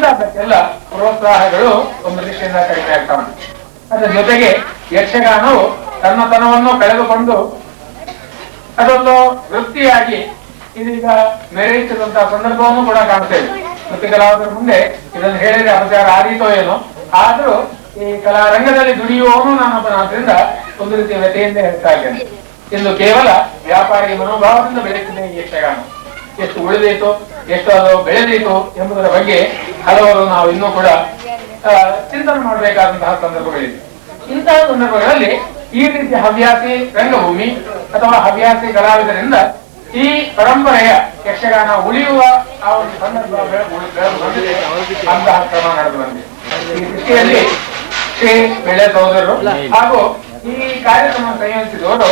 ಇದರಿಂದ ಅದಕ್ಕೆಲ್ಲ ಪ್ರೋತ್ಸಾಹಗಳು ಒಂದು ದೃಷ್ಟಿಯಿಂದ ಕಡಿಮೆ ಆಗ್ತಾ ಉಂಟು. ಅದರ ಜೊತೆಗೆ ಯಕ್ಷಗಾನವು ತನ್ನತನವನ್ನು ಕಳೆದುಕೊಂಡು ಅದೊಂದು ವೃತ್ತಿಯಾಗಿ ಇದೀಗ ಮೆರೆಯುತ್ತಿರುವಂತಹ ಸಂದರ್ಭವನ್ನು ಕೂಡ ಕಾಣ್ತೇವೆ. ವೃತ್ತಿ ಕಲಾವಿದರ ಮುಂದೆ ಇದನ್ನು ಹೇಳಿದ್ರೆ ಅಪಚಾರ ಆದೀತೋ ಏನೋ, ಆದ್ರೂ ಈ ಕಲಾರಂಗದಲ್ಲಿ ದುಡಿಯುವವನು ನಾನೊಬ್ಬನಾದ್ರಿಂದ ಒಂದು ರೀತಿಯ ವ್ಯತೆಯಿಂದ ಹೇಳ್ತಾ ಇದ್ದೇನೆ. ಇಂದು ಕೇವಲ ವ್ಯಾಪಾರಿ ಮನೋಭಾವದಿಂದ ಬೆಳೆಯುತ್ತಿದೆ ಈ ಯಕ್ಷಗಾನ. ಎಷ್ಟು ಉಳಿದೀತು, ಎಷ್ಟು ಅದು ಬೆಳೆದೀತು ಎಂಬುದರ ಬಗ್ಗೆ ಹಲವರು ನಾವು ಇನ್ನೂ ಕೂಡ ಚಿಂತನೆ ಮಾಡಬೇಕಾದಂತಹ ಸಂದರ್ಭಗಳಿವೆ. ಇಂತಹ ಸಂದರ್ಭಗಳಲ್ಲಿ ಈ ರೀತಿಯ ಹವ್ಯಾಸಿ ರಂಗಭೂಮಿ ಅಥವಾ ಹವ್ಯಾಸಿ ಕಲಾವಿದರಿಂದ ಈ ಪರಂಪರೆಯ ಯಕ್ಷಗಾನ ಉಳಿಯುವ ಆ ಒಂದು ಸಂದರ್ಭ ಬಂದಿದೆ, ಅಂತಹ ಕ್ರಮ ನಡೆದು ಬಂದಿದೆ. ಈ ದೃಷ್ಟಿಯಲ್ಲಿ ಶ್ರೀ ಬೆಳೆ ಸಹೋದರರು ಹಾಗೂ ಈ ಕಾರ್ಯಕ್ರಮ ಸಂಯೋಜಿಸಿದವರು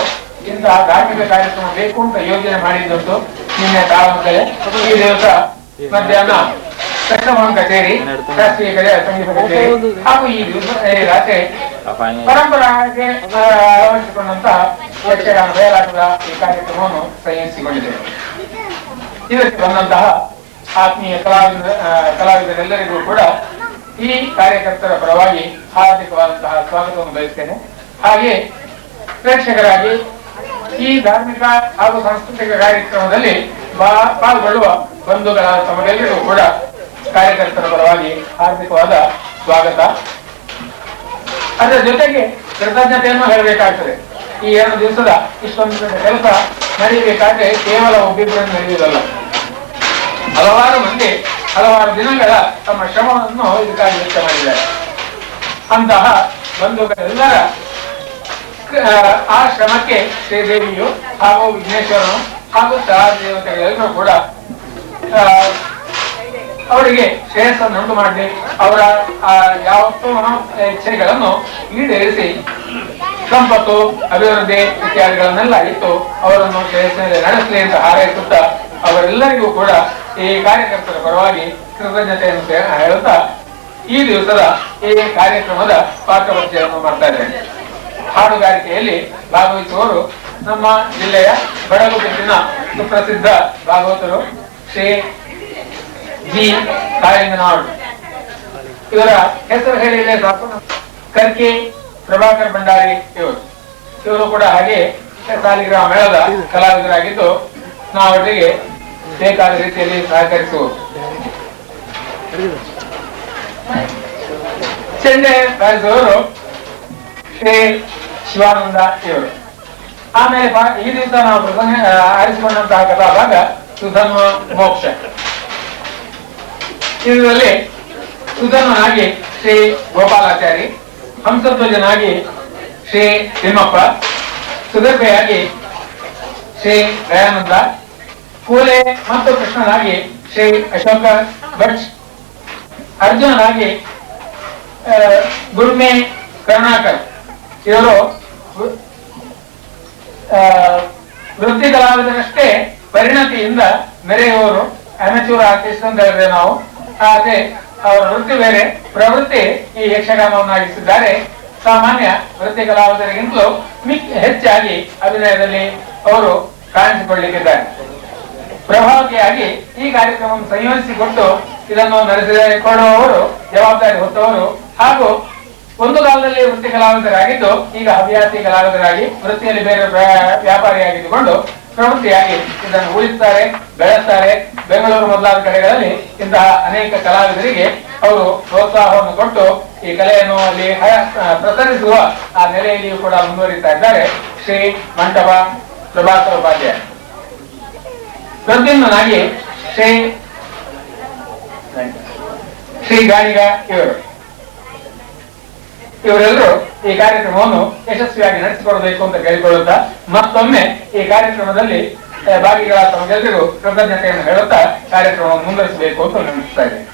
ಇಂತಹ ಧಾರ್ಮಿಕ ಕಾರ್ಯಕ್ರಮ ಬೇಕು ಅಂತ ಯೋಜನೆ ಮಾಡಿದ್ದುಂಟು. ನಿನ್ನೆ ತಾಲೂಕಲ್ಲಿ ಈ ದಿವಸ ಮಧ್ಯಾಹ್ನ ಕೃಷ್ಣಮೋಹನ್ ಕಚೇರಿ, ಶಾಸ್ತ್ರೀಯ ಸಂಗೀತ ಕಚೇರಿ ಹಾಗೂ ಈ ದಿವಸ ರಾತ್ರಿ ಪರಂಪರೆಗೆ ಅಳವಡಿಸಿಕೊಂಡಂತಹ ಯಕ್ಷಗಾನ ಬಯಲಾಟದ ಈ ಕಾರ್ಯಕ್ರಮವನ್ನು ಸಂಯೋಜಿಸಿಕೊಂಡಿದ್ದೇವೆ. ಇದಕ್ಕೆ ಬಂದಂತಹ ಆತ್ಮೀಯ ಕಲಾವಿದರೆಲ್ಲರಿಗೂ ಕೂಡ ಈ ಕಾರ್ಯಕರ್ತರ ಪರವಾಗಿ ಹಾರ್ದಿಕವಾದಂತಹ ಸ್ವಾಗತವನ್ನು ಬಯಸ್ತೇನೆ. ಹಾಗೆ ಪ್ರೇಕ್ಷಕರಾಗಿ ಈ ಧಾರ್ಮಿಕ ಹಾಗೂ ಸಾಂಸ್ಕೃತಿಕ ಕಾರ್ಯಕ್ರಮದಲ್ಲಿ ಪಾಲ್ಗೊಳ್ಳುವ ಬಂಧುಗಳ ತಮಗೆಲ್ಲರಿಗೂ ಕೂಡ ಕಾರ್ಯಕರ್ತರ ಪರವಾಗಿ ಹಾರ್ದಿಕವಾದ ಸ್ವಾಗತ. ಅದರ ಜೊತೆಗೆ ಕೃತಜ್ಞತೆಯನ್ನು ಹೇಳಬೇಕಾಗ್ತದೆ. ಈ 2 ದಿವಸದ ಇಷ್ಟೊಂದು ಕೆಲಸ ನಡೆಯಬೇಕಾದ್ರೆ ಕೇವಲ ಒಬ್ಬಿಬ್ಬರನ್ನು ನಡೆಯುವುದಲ್ಲ, ಹಲವಾರು ಮಂದಿ ಹಲವಾರು ದಿನಗಳ ತಮ್ಮ ಶ್ರಮವನ್ನು ಇದಕ್ಕಾಗಿ ವೆಚ್ಚ ಮಾಡಿದ್ದಾರೆ. ಅಂತಹ ಬಂಧುಗಳೆಲ್ಲರ ಆ ಶ್ರಮಕ್ಕೆ ಶ್ರೀದೇವಿಯು ಹಾಗೂ ವಿಘ್ನೇಶ್ವರನು ಹಾಗೂ ಸಹ ದೇವತೆಗಳೆಲ್ಲರೂ ಕೂಡ ಅವರಿಗೆ ಶ್ರೇಯಸ್ಸನ್ನುಂಟು ಮಾಡಲಿ, ಅವರ ಯಾವತ್ತೂ ಇಚ್ಛೆಗಳನ್ನು ಈಡೇರಿಸಿ ಸಂಪತ್ತು, ಅಭಿವೃದ್ಧಿ ಇತ್ಯಾದಿಗಳನ್ನೆಲ್ಲ ಇಟ್ಟು ಅವರನ್ನು ಶ್ರೇಯಸ್ಸಿನಲ್ಲಿ ನಡೆಸಲಿ ಅಂತ ಹಾರೈಸುತ್ತಾ ಅವರೆಲ್ಲರಿಗೂ ಕೂಡ ಈ ಕಾರ್ಯಕರ್ತರ ಪರವಾಗಿ ಕೃತಜ್ಞತೆಯನ್ನು ಹೇಳುತ್ತಾ ಈ ದಿವಸದ ಈ ಕಾರ್ಯಕ್ರಮದ ಪಾಠಪರಿಚಯವನ್ನು ಮಾಡ್ತಾ ಇದ್ದೇನೆ. ಹಾಡುಗಾರಿಕೆಯಲ್ಲಿ ಭಾಗವಹಿಸುವವರು ನಮ್ಮ ಜಿಲ್ಲೆಯ ಬಡಗುತಿಟ್ಟಿನ ಸುಪ್ರಸಿದ್ಧ ಭಾಗವತರು ಶ್ರೀ ಜಿ ಕಾಳಿಂಗನಾಡ್. ಇವರ ಹೆಸರು ಹೇಳಿದರೆ ಸಾಕು, ಕರ್ಕಿ ಪ್ರಭಾಕರ್ ಭಂಡಾರಿ ಇವರು ಕೂಡ ಹಾಗೆ ಸಾಲಿಗ್ರಾಮ ಮೇಳದ ಕಲಾವಿದರಾಗಿದ್ದು ನಾವು ಅವರಿಗೆ ಬೇಕಾದ ರೀತಿಯಲ್ಲಿ ಸಹಕರಿಸುವುದು. ಚೆಂಡೆ ಬಾರಿಸುವವರು ಶ್ರೀ ಶಿವಾನಂದ ಇವರು. ಆಮೇಲೆ ಈ ದಿವಸ ನಾವು ಆರಿಸಿಕೊಂಡಂತಹ ಕಥಾಭಾಗ ಸುಧನ್ವ ಮೋಕ್ಷ. ಇದರಲ್ಲಿ ಸುಧನ್ವನಾಗಿ ಶ್ರೀ ಗೋಪಾಲಾಚಾರಿ, ಹಂಸಧ್ವಜನಾಗಿ ಶ್ರೀ ತಿಮ್ಮಪ್ಪ, ಸುಗರ್ಭೆಯಾಗಿ ಶ್ರೀ ದಯಾನಂದ, ಕೂಲೆ ಮತ್ತು ಕೃಷ್ಣನಾಗಿ ಶ್ರೀ ಅಶೋಕ ಭಟ್, ಅರ್ಜುನನಾಗಿ ಗುರ್ಮೆ ಕರುಣಾಕರ್. ಇವರು ವೃತ್ತಿ ಕಲಾವಿದರಷ್ಟೇ ಪರಿಣತಿಯಿಂದ ಮೆರೆಯುವವರು, ಅಮೆಚೂರ್ ಆರ್ಟಿಸ್ಟ್ ಅಂತ ಹೇಳಿದ್ರೆ ನಾವು. ಆದ್ರೆ ಅವರ ವೃತ್ತಿ ಬೇರೆ, ಪ್ರವೃತ್ತಿ ಈ ಯಕ್ಷಗಾನವನ್ನಾಗಿಸಿದ್ದಾರೆ. ಸಾಮಾನ್ಯ ವೃತ್ತಿ ಕಲಾವಿದರಿಗಿಂತಲೂ ಹೆಚ್ಚಾಗಿ ಅಭಿನಯದಲ್ಲಿ ಅವರು ಕಾಣಿಸಿಕೊಳ್ಳಲಿಕ್ಕಿದ್ದಾರೆ. ಪ್ರಭಾವಕಿಯಾಗಿ ಈ ಕಾರ್ಯಕ್ರಮವನ್ನು ಸಂಯೋಜಿಸಿಕೊಟ್ಟು ಇದನ್ನು ನಡೆಸಿಕೊಳ್ಳುವವರು, ಜವಾಬ್ದಾರಿ ಹೊತ್ತವರು ಹಾಗೂ ಒಂದು ಕಾಲದಲ್ಲಿ ವೃತ್ತಿ ಕಲಾವಿದರಾಗಿದ್ದು ಈಗ ಹವ್ಯಾಸಿ ಕಲಾವಿದರಾಗಿ ವೃತ್ತಿಯಲ್ಲಿ ಬೇರೆ ವ್ಯಾಪಾರಿಯಾಗಿದ್ದುಕೊಂಡು ಪ್ರವೃತ್ತಿಯಾಗಿ ಇದನ್ನು ಉಳಿಸುತ್ತಾರೆ, ಬೆಳೆಸ್ತಾರೆ. ಬೆಂಗಳೂರು ಮೊದಲಾದ ಕಡೆಗಳಲ್ಲಿ ಇಂತಹ ಅನೇಕ ಕಲಾವಿದರಿಗೆ ಅವರು ಪ್ರೋತ್ಸಾಹವನ್ನು ಕೊಟ್ಟು ಈ ಕಲೆಯನ್ನು ಅಲ್ಲಿ ಪ್ರಸರಿಸುವ ಆ ನೆಲೆಯಲ್ಲಿಯೂ ಕೂಡ ಮುಂದುವರಿತಾ ಇದ್ದಾರೆ ಶ್ರೀ ಮಂಟಪ ಪ್ರಭಾಕರ್ ಉಪಾಧ್ಯಾಯ. ಪ್ರದ್ಯುಮ್ನಾಗಿ ಶ್ರೀ ಗಾಣಿಗ ಇವರೆಲ್ಲರೂ ಈ ಕಾರ್ಯಕ್ರಮವನ್ನು ಯಶಸ್ವಿಯಾಗಿ ನಡೆಸಿಕೊಡಬೇಕು ಅಂತ ಕೇಳಿಕೊಳ್ಳುತ್ತಾ ಮತ್ತೊಮ್ಮೆ ಈ ಕಾರ್ಯಕ್ರಮದಲ್ಲಿ ಭಾಗಿಗಳ ತಮಗೆಲ್ಲರಿಗೂ ಕೃತಜ್ಞತೆಯನ್ನು ಹೇಳುತ್ತಾ ಕಾರ್ಯಕ್ರಮವನ್ನು ಮುಂದುವರಿಸಬೇಕು ಅಂತ ನೆನಪಿಸ್ತಾ ಇದ್ದೇನೆ.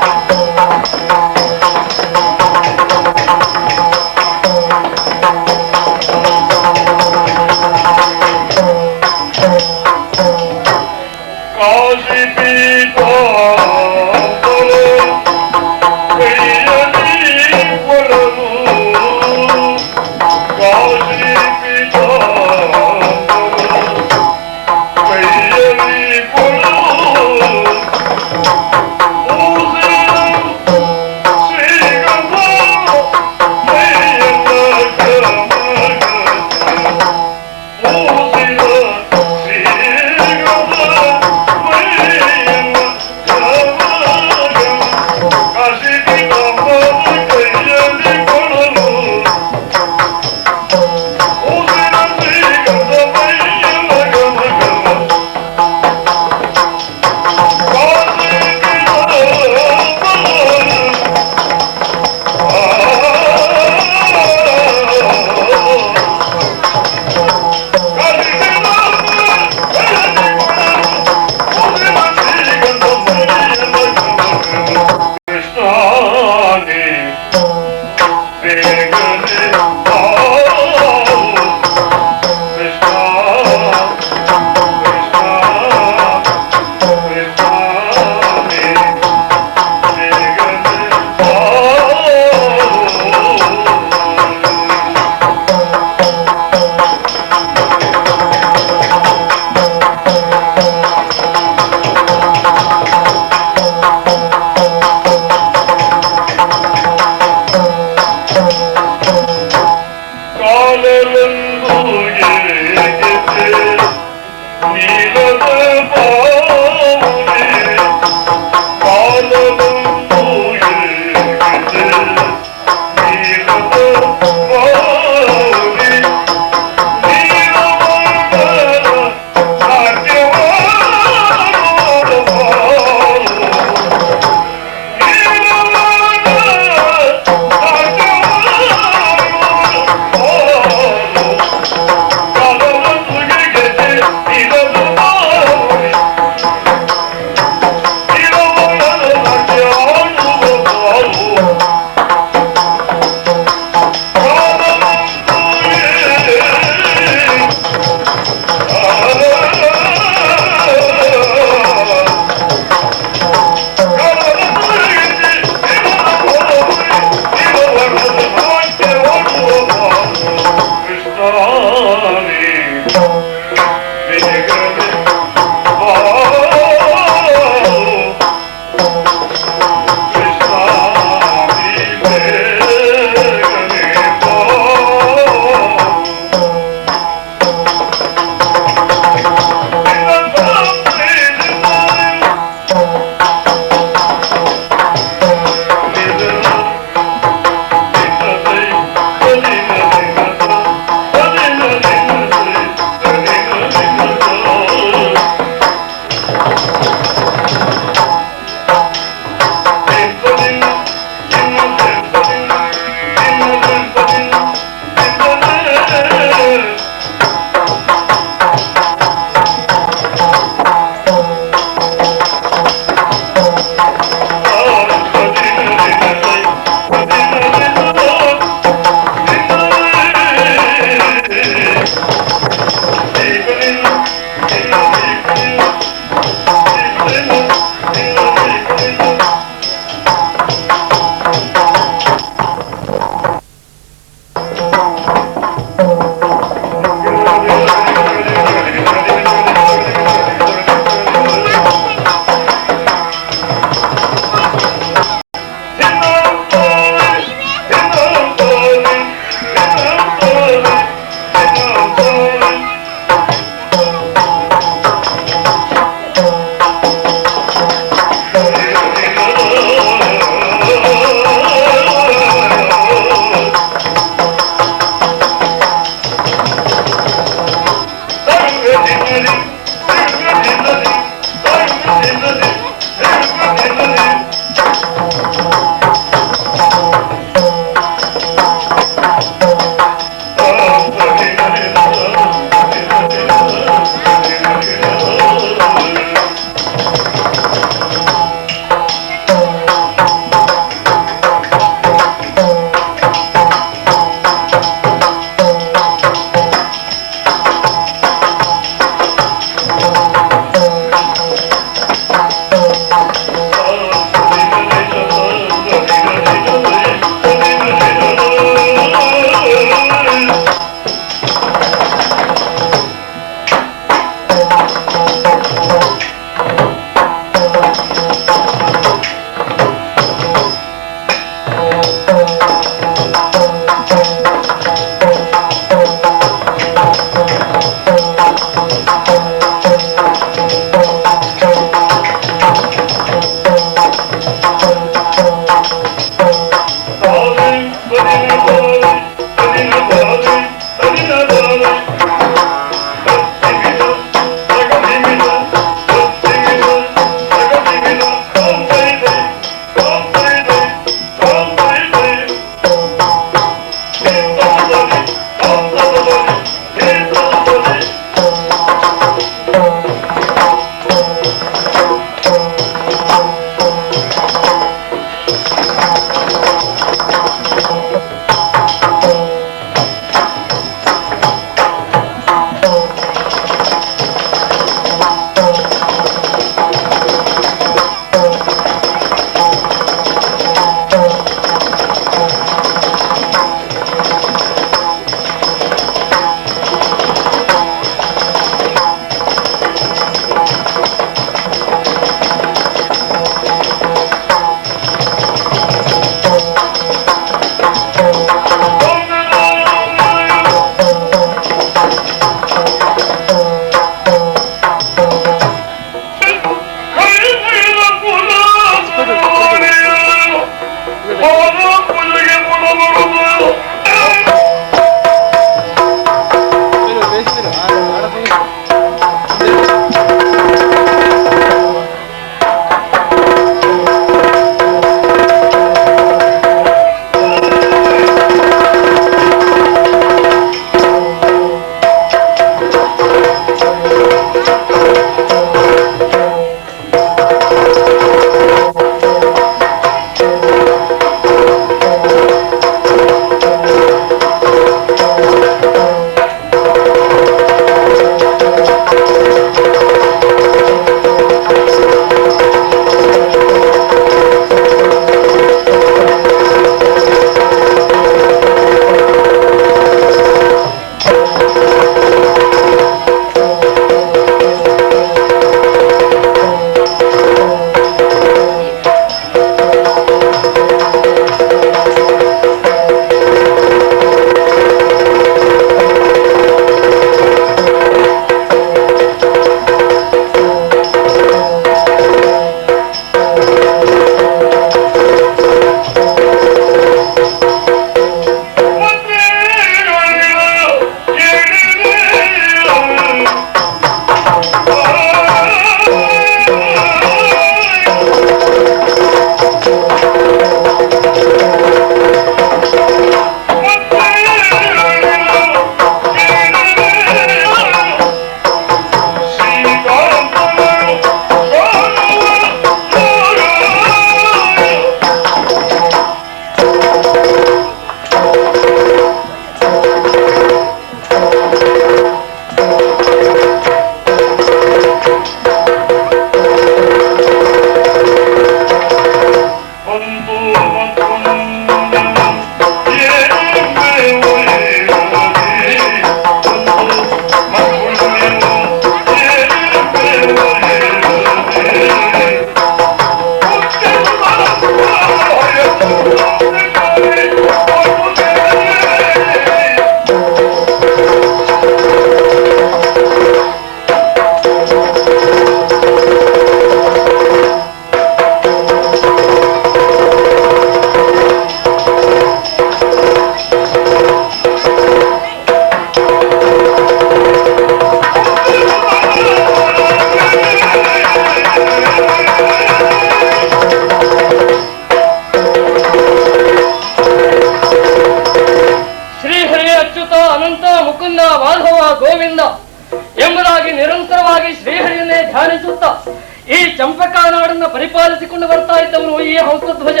ಶಂಕುಧ್ವಜ,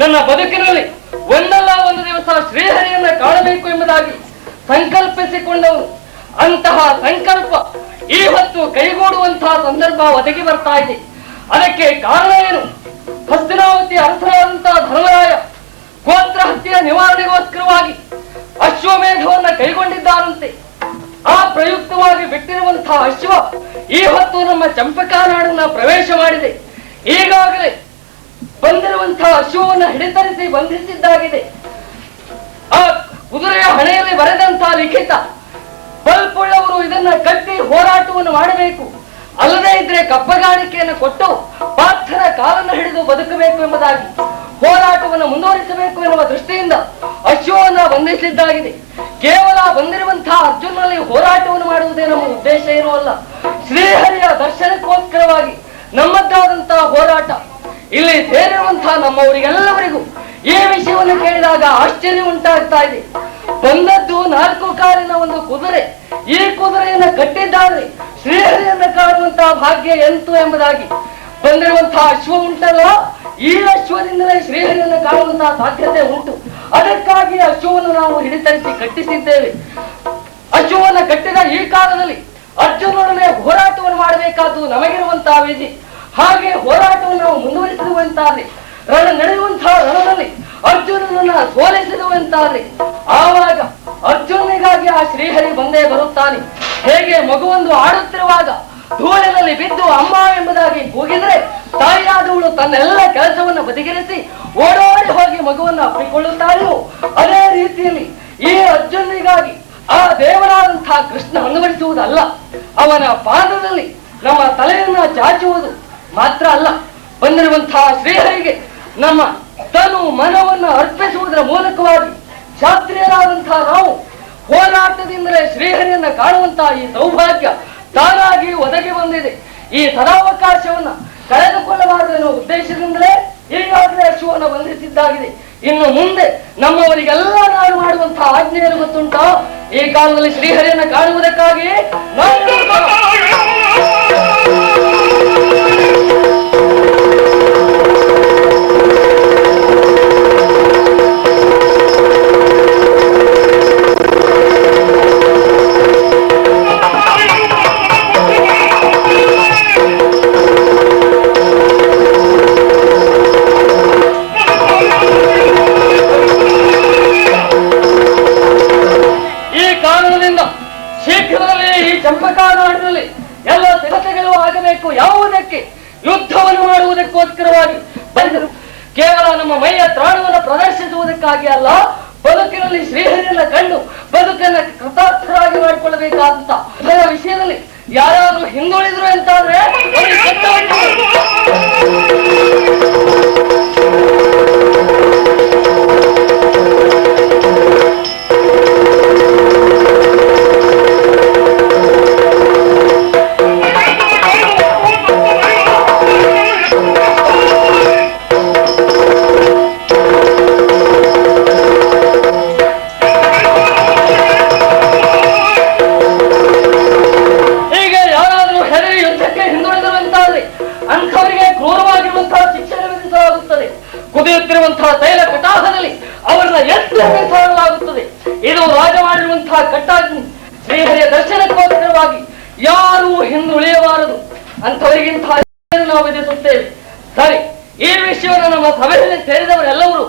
ನನ್ನ ಬದುಕಿನಲ್ಲಿ ಒಂದಲ್ಲ ಒಂದು ದಿವಸ ಶ್ರೀಹರಿಯನ್ನ ಕಾಣಬೇಕು ಎಂಬುದಾಗಿ ಸಂಕಲ್ಪಿಸಿಕೊಂಡವನು. ಅಂತಹ ಸಂಕಲ್ಪ ಈ ಹೊತ್ತು ಕೈಗೂಡುವಂತಹ ಸಂದರ್ಭ ಒದಗಿ ಬರ್ತಾ ಇದೆ. ಅದಕ್ಕೆ ಕಾರಣ ಏನು? ಹಸ್ತಿನಾವತಿ ಅರಸರಾದಂತಹ ಧರ್ಮರಾಯ ಗೋತ್ರ ಹತ್ಯೆಯ ನಿವಾರಣೆಗೋಸ್ಕರವಾಗಿ ಅಶ್ವಮೇಧವನ್ನ ಕೈಗೊಂಡಿದ್ದಾರಂತೆ. ಆ ಪ್ರಯುಕ್ತವಾಗಿ ಬಿಟ್ಟಿರುವಂತಹ ಅಶ್ವ ಈ ಹೊತ್ತು ನಮ್ಮ ಚಂಪಕಾನಾಡನ್ನ ಪ್ರವೇಶ ಮಾಡಿದೆ. ಈಗಾಗಲೇ ಬಂದಿರುವಂತಹ ಅಶ್ವವನ್ನು ಹಿಡಿತರಿಸಿ ಬಂಧಿಸಿದ್ದಾಗಿದೆ. ಆ ಕುದುರೆಯ ಹಣೆಯಲ್ಲಿ ಬರೆದಂತಹ ಲಿಖಿತ, ಬಲ್ಪುಳ್ಳವರು ಇದನ್ನ ಕಟ್ಟಿ ಹೋರಾಟವನ್ನು ಮಾಡಬೇಕು, ಅಲ್ಲದೇ ಇದ್ರೆ ಕಪ್ಪಗಾಣಿಕೆಯನ್ನು ಕೊಟ್ಟು ಪಾರ್ಥನ ಕಾಲನ್ನು ಹಿಡಿದು ಬದುಕಬೇಕು ಎಂಬುದಾಗಿ ಹೋರಾಟವನ್ನು ಮುಂದುವರಿಸಬೇಕು ಎನ್ನುವ ದೃಷ್ಟಿಯಿಂದ ಅಶ್ವವನ್ನು ಬಂಧಿಸಿದ್ದಾಗಿದೆ. ಕೇವಲ ಬಂದಿರುವಂತಹ ಅರ್ಜುನಲ್ಲಿ ಹೋರಾಟವನ್ನು ಮಾಡುವುದೇ ನಮ್ಮ ಉದ್ದೇಶ ಇರುವಲ್ಲ. ಶ್ರೀಹರಿಯ ದರ್ಶನಕ್ಕೋಸ್ಕರವಾಗಿ ನಮ್ಮದ್ದಾದಂತಹ ಹೋರಾಟ. ಇಲ್ಲಿ ಸೇರಿರುವಂತಹ ನಮ್ಮವರಿಗೆಲ್ಲವರಿಗೂ ಈ ವಿಷಯವನ್ನು ಕೇಳಿದಾಗ ಆಶ್ಚರ್ಯ ಉಂಟಾಗ್ತಾ ಇದೆ. ಬಂದದ್ದು 4 ಕಾಲಿನ ಒಂದು ಕುದುರೆ. ಈ ಕುದುರೆಯನ್ನ ಕಟ್ಟಿದ್ದಾರೆ ಶ್ರೀಹರಿಯನ್ನ ಕಾಣುವಂತಹ ಭಾಗ್ಯ ಎಂತು ಎಂಬುದಾಗಿ. ಬಂದಿರುವಂತಹ ಅಶ್ವ ಉಂಟಲ್ಲ, ಈ ಅಶ್ವದಿಂದಲೇ ಶ್ರೀಹರಿಯನ್ನು ಕಾಣುವಂತಹ ಸಾಧ್ಯತೆ ಉಂಟು. ಅದಕ್ಕಾಗಿ ಅಶ್ವವನ್ನು ನಾವು ಹಿಡಿತರಿಸಿ ಕಟ್ಟಿಸಿದ್ದೇವೆ. ಅಶ್ವವನ್ನು ಕಟ್ಟಿದ ಈ ಕಾಲದಲ್ಲಿ ಅರ್ಜುನನೊಡನೆ ಹೋರಾಟವನ್ನು ಮಾಡಬೇಕಾದ್ದು ನಮಗಿರುವಂತಹ ವಿಧಿ. ಹಾಗೆ ಹೋರಾಟವನ್ನು ನಾವು ಮುಂದುವರಿಸಿರುವಂತಾದ್ರೆ, ನಡೆಯುವಂತಹ ರಣದಲ್ಲಿ ಅರ್ಜುನನನ್ನ ಸೋಲಿಸಿರುವಂತಾದ್ರೆ ಆವಾಗ ಅರ್ಜುನನಿಗಾಗಿ ಆ ಶ್ರೀಹರಿ ಬಂದೇ ಬರುತ್ತಾನೆ. ಹೇಗೆ ಮಗುವೊಂದು ಆಡುತ್ತಿರುವಾಗ ಧೂಳಿನಲ್ಲಿ ಬಿದ್ದು ಅಮ್ಮ ಎಂಬುದಾಗಿ ಕೂಗಿದ್ರೆ ತಾಯಿಯಾದವಳು ತನ್ನೆಲ್ಲ ಕೆಲಸವನ್ನು ಬದಿಗಿರಿಸಿ ಓಡೋಡಿ ಹೋಗಿ ಮಗುವನ್ನು ಅಪ್ಪಿಕೊಳ್ಳುತ್ತಾಳೆಯೋ, ಅದೇ ರೀತಿಯಲ್ಲಿ ಈ ಅರ್ಜುನನಿಗಾಗಿ ಆ ದೇವರಾದಂತಹ ಕೃಷ್ಣ ಅನುಭವಿಸುವುದಲ್ಲ, ಅವನ ಪಾದದಲ್ಲಿ ನಮ್ಮ ತಲೆಯನ್ನ ಚಾಚುವುದು ಮಾತ್ರ ಅಲ್ಲ, ಬಂದಿರುವಂತಹ ಶ್ರೀಹರಿಗೆ ನಮ್ಮ ತನು ಮನವನ್ನು ಅರ್ಪಿಸುವುದರ ಮೂಲಕವಾಗಿ ಶಾಸ್ತ್ರೀಯರಾದಂತಹ ನಾವು ಹೋರಾಟದಿಂದಲೇ ಶ್ರೀಹರಿಯನ್ನ ಕಾಣುವಂತಹ ಈ ಸೌಭಾಗ್ಯ ತಾನಾಗಿ ಒದಗಿ ಬಂದಿದೆ. ಈ ಸದಾವಕಾಶವನ್ನ ಕಳೆದುಕೊಳ್ಳಬಾರದು ಎನ್ನುವ ಉದ್ದೇಶದಿಂದಲೇ ಈಗಾಗಲೇ ಅಶ್ವವನ್ನು ಬಂಧಿಸಿದ್ದಾಗಿದೆ. ಇನ್ನು ಮುಂದೆ ನಮ್ಮವರಿಗೆಲ್ಲ ನಾನು ಮಾಡುವಂತಹ ಆಜ್ಞೆಯನ್ನು ಗೊತ್ತುಂಟಾ? ಈ ಕಾಲದಲ್ಲಿ ಶ್ರೀಹರಿಯನ್ನ ಕಾಣುವುದಕ್ಕಾಗಿ ಚಂಪಕಾನಾಡಿನಲ್ಲಿ ಎಲ್ಲ ಸಿದ್ಧತೆಗಳು ಆಗಬೇಕು. ಯಾವುದಕ್ಕೆ? ಯುದ್ಧವನ್ನು ಮಾಡುವುದಕ್ಕೋಸ್ಕರವಾಗಿ ಬಂದರು. ಕೇವಲ ನಮ್ಮ ಮೈಯ ತ್ರಾಣವನ್ನು ಪ್ರದರ್ಶಿಸುವುದಕ್ಕಾಗಿ ಅಲ್ಲ, ಬದುಕಿನಲ್ಲಿ ಶ್ರೀಹರಿಯನ್ನ ಕಂಡು ಬದುಕನ್ನ ಕೃತಾರ್ಥರಾಗಿ ಮಾಡಿಕೊಳ್ಳಬೇಕಾದಂತ ವಿಷಯದಲ್ಲಿ ಯಾರಾದ್ರೂ ಹಿಂದುಳಿದ್ರು ಅಂತಾದ್ರೆ ಕುದಿಯುತ್ತಿರುವಂತಹ ತೈಲ ಕಟಾಹದಲ್ಲಿ ಅವರನ್ನ ಎತ್ತಲಾಗುತ್ತದೆ. ಇದು ರಾಜ ಮಾಡಿರುವಂತಹ ಕಟ್ಟಾಗ್ನಿ. ಶ್ರೀಹರಿಯ ದರ್ಶನಕ್ಕೋಸ್ಕರವಾಗಿ ಯಾರೂ ಹಿಂದುಳಿಯಬಾರದು. ಅಂಥವರಿಗಿಂತಹ ನಾವು ವಿಧಿಸುತ್ತೇವೆ. ಸರಿ, ಈ ವಿಷಯವನ್ನು ನಮ್ಮ ಸಭೆಯಲ್ಲಿ ಸೇರಿದವರೆಲ್ಲರೂ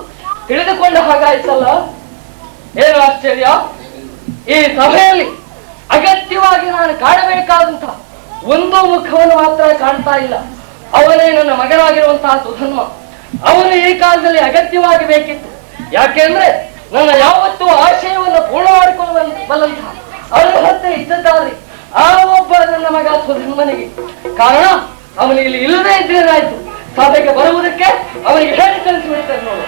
ತಿಳಿದುಕೊಂಡ ಹಾಗಾಯ್ತಲ್ಲ? ಏನು ಆಶ್ಚರ್ಯ! ಈ ಸಭೆಯಲ್ಲಿ ಅಗತ್ಯವಾಗಿ ನಾನು ಕಾಣಬೇಕಾದಂತಹ ಒಂದು ಮುಖವನ್ನು ಮಾತ್ರ ಕಾಣ್ತಾ ಇಲ್ಲ. ಅವನೇ ನನ್ನ ಮಗನಾಗಿರುವಂತಹ ಸುಧನ್ವ. ಅವನು ಈ ಕಾಲದಲ್ಲಿ ಅಗತ್ಯವಾಗಿ ಬೇಕಿತ್ತು. ಯಾಕೆಂದ್ರೆ ನನ್ನ ಯಾವತ್ತೂ ಆಶಯವನ್ನು ಪೂರ್ಣ ಮಾಡಿಕೊಳ್ಳಬಲ್ಲಂತಹ ಅರ್ಹತೆ ಇದ್ದದ್ದಾದ್ರೆ ಆ ಒಬ್ಬ ನನ್ನ ಮಗ ಸುಧನ್ವನಿಗೆ. ಕಾರಣ ಅವನಿಗೆ ಇಲ್ಲಿ ಇಲ್ಲದೇ ಇದ್ದೇನಾಯ್ತು. ಸಭೆಗೆ ಬರುವುದಕ್ಕೆ ಅವನಿಗೆ ಹೇಳಿ ಕಳಿಸಿಬಿಡ್ತಾರೆ ನೋಡು.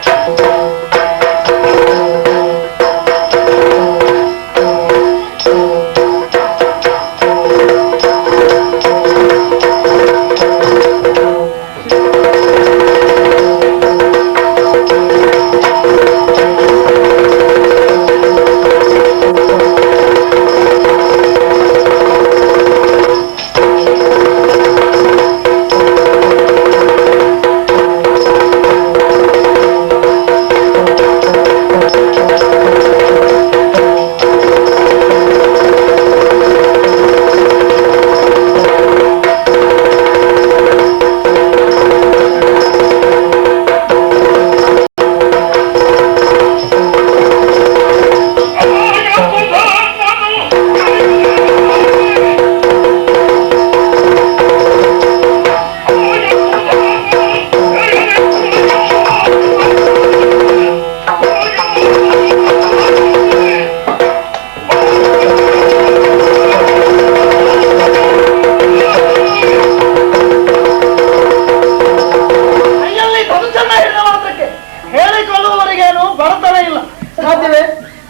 ಬಡತನ ಇಲ್ಲ. ಸಾಧ್ಯವೇ?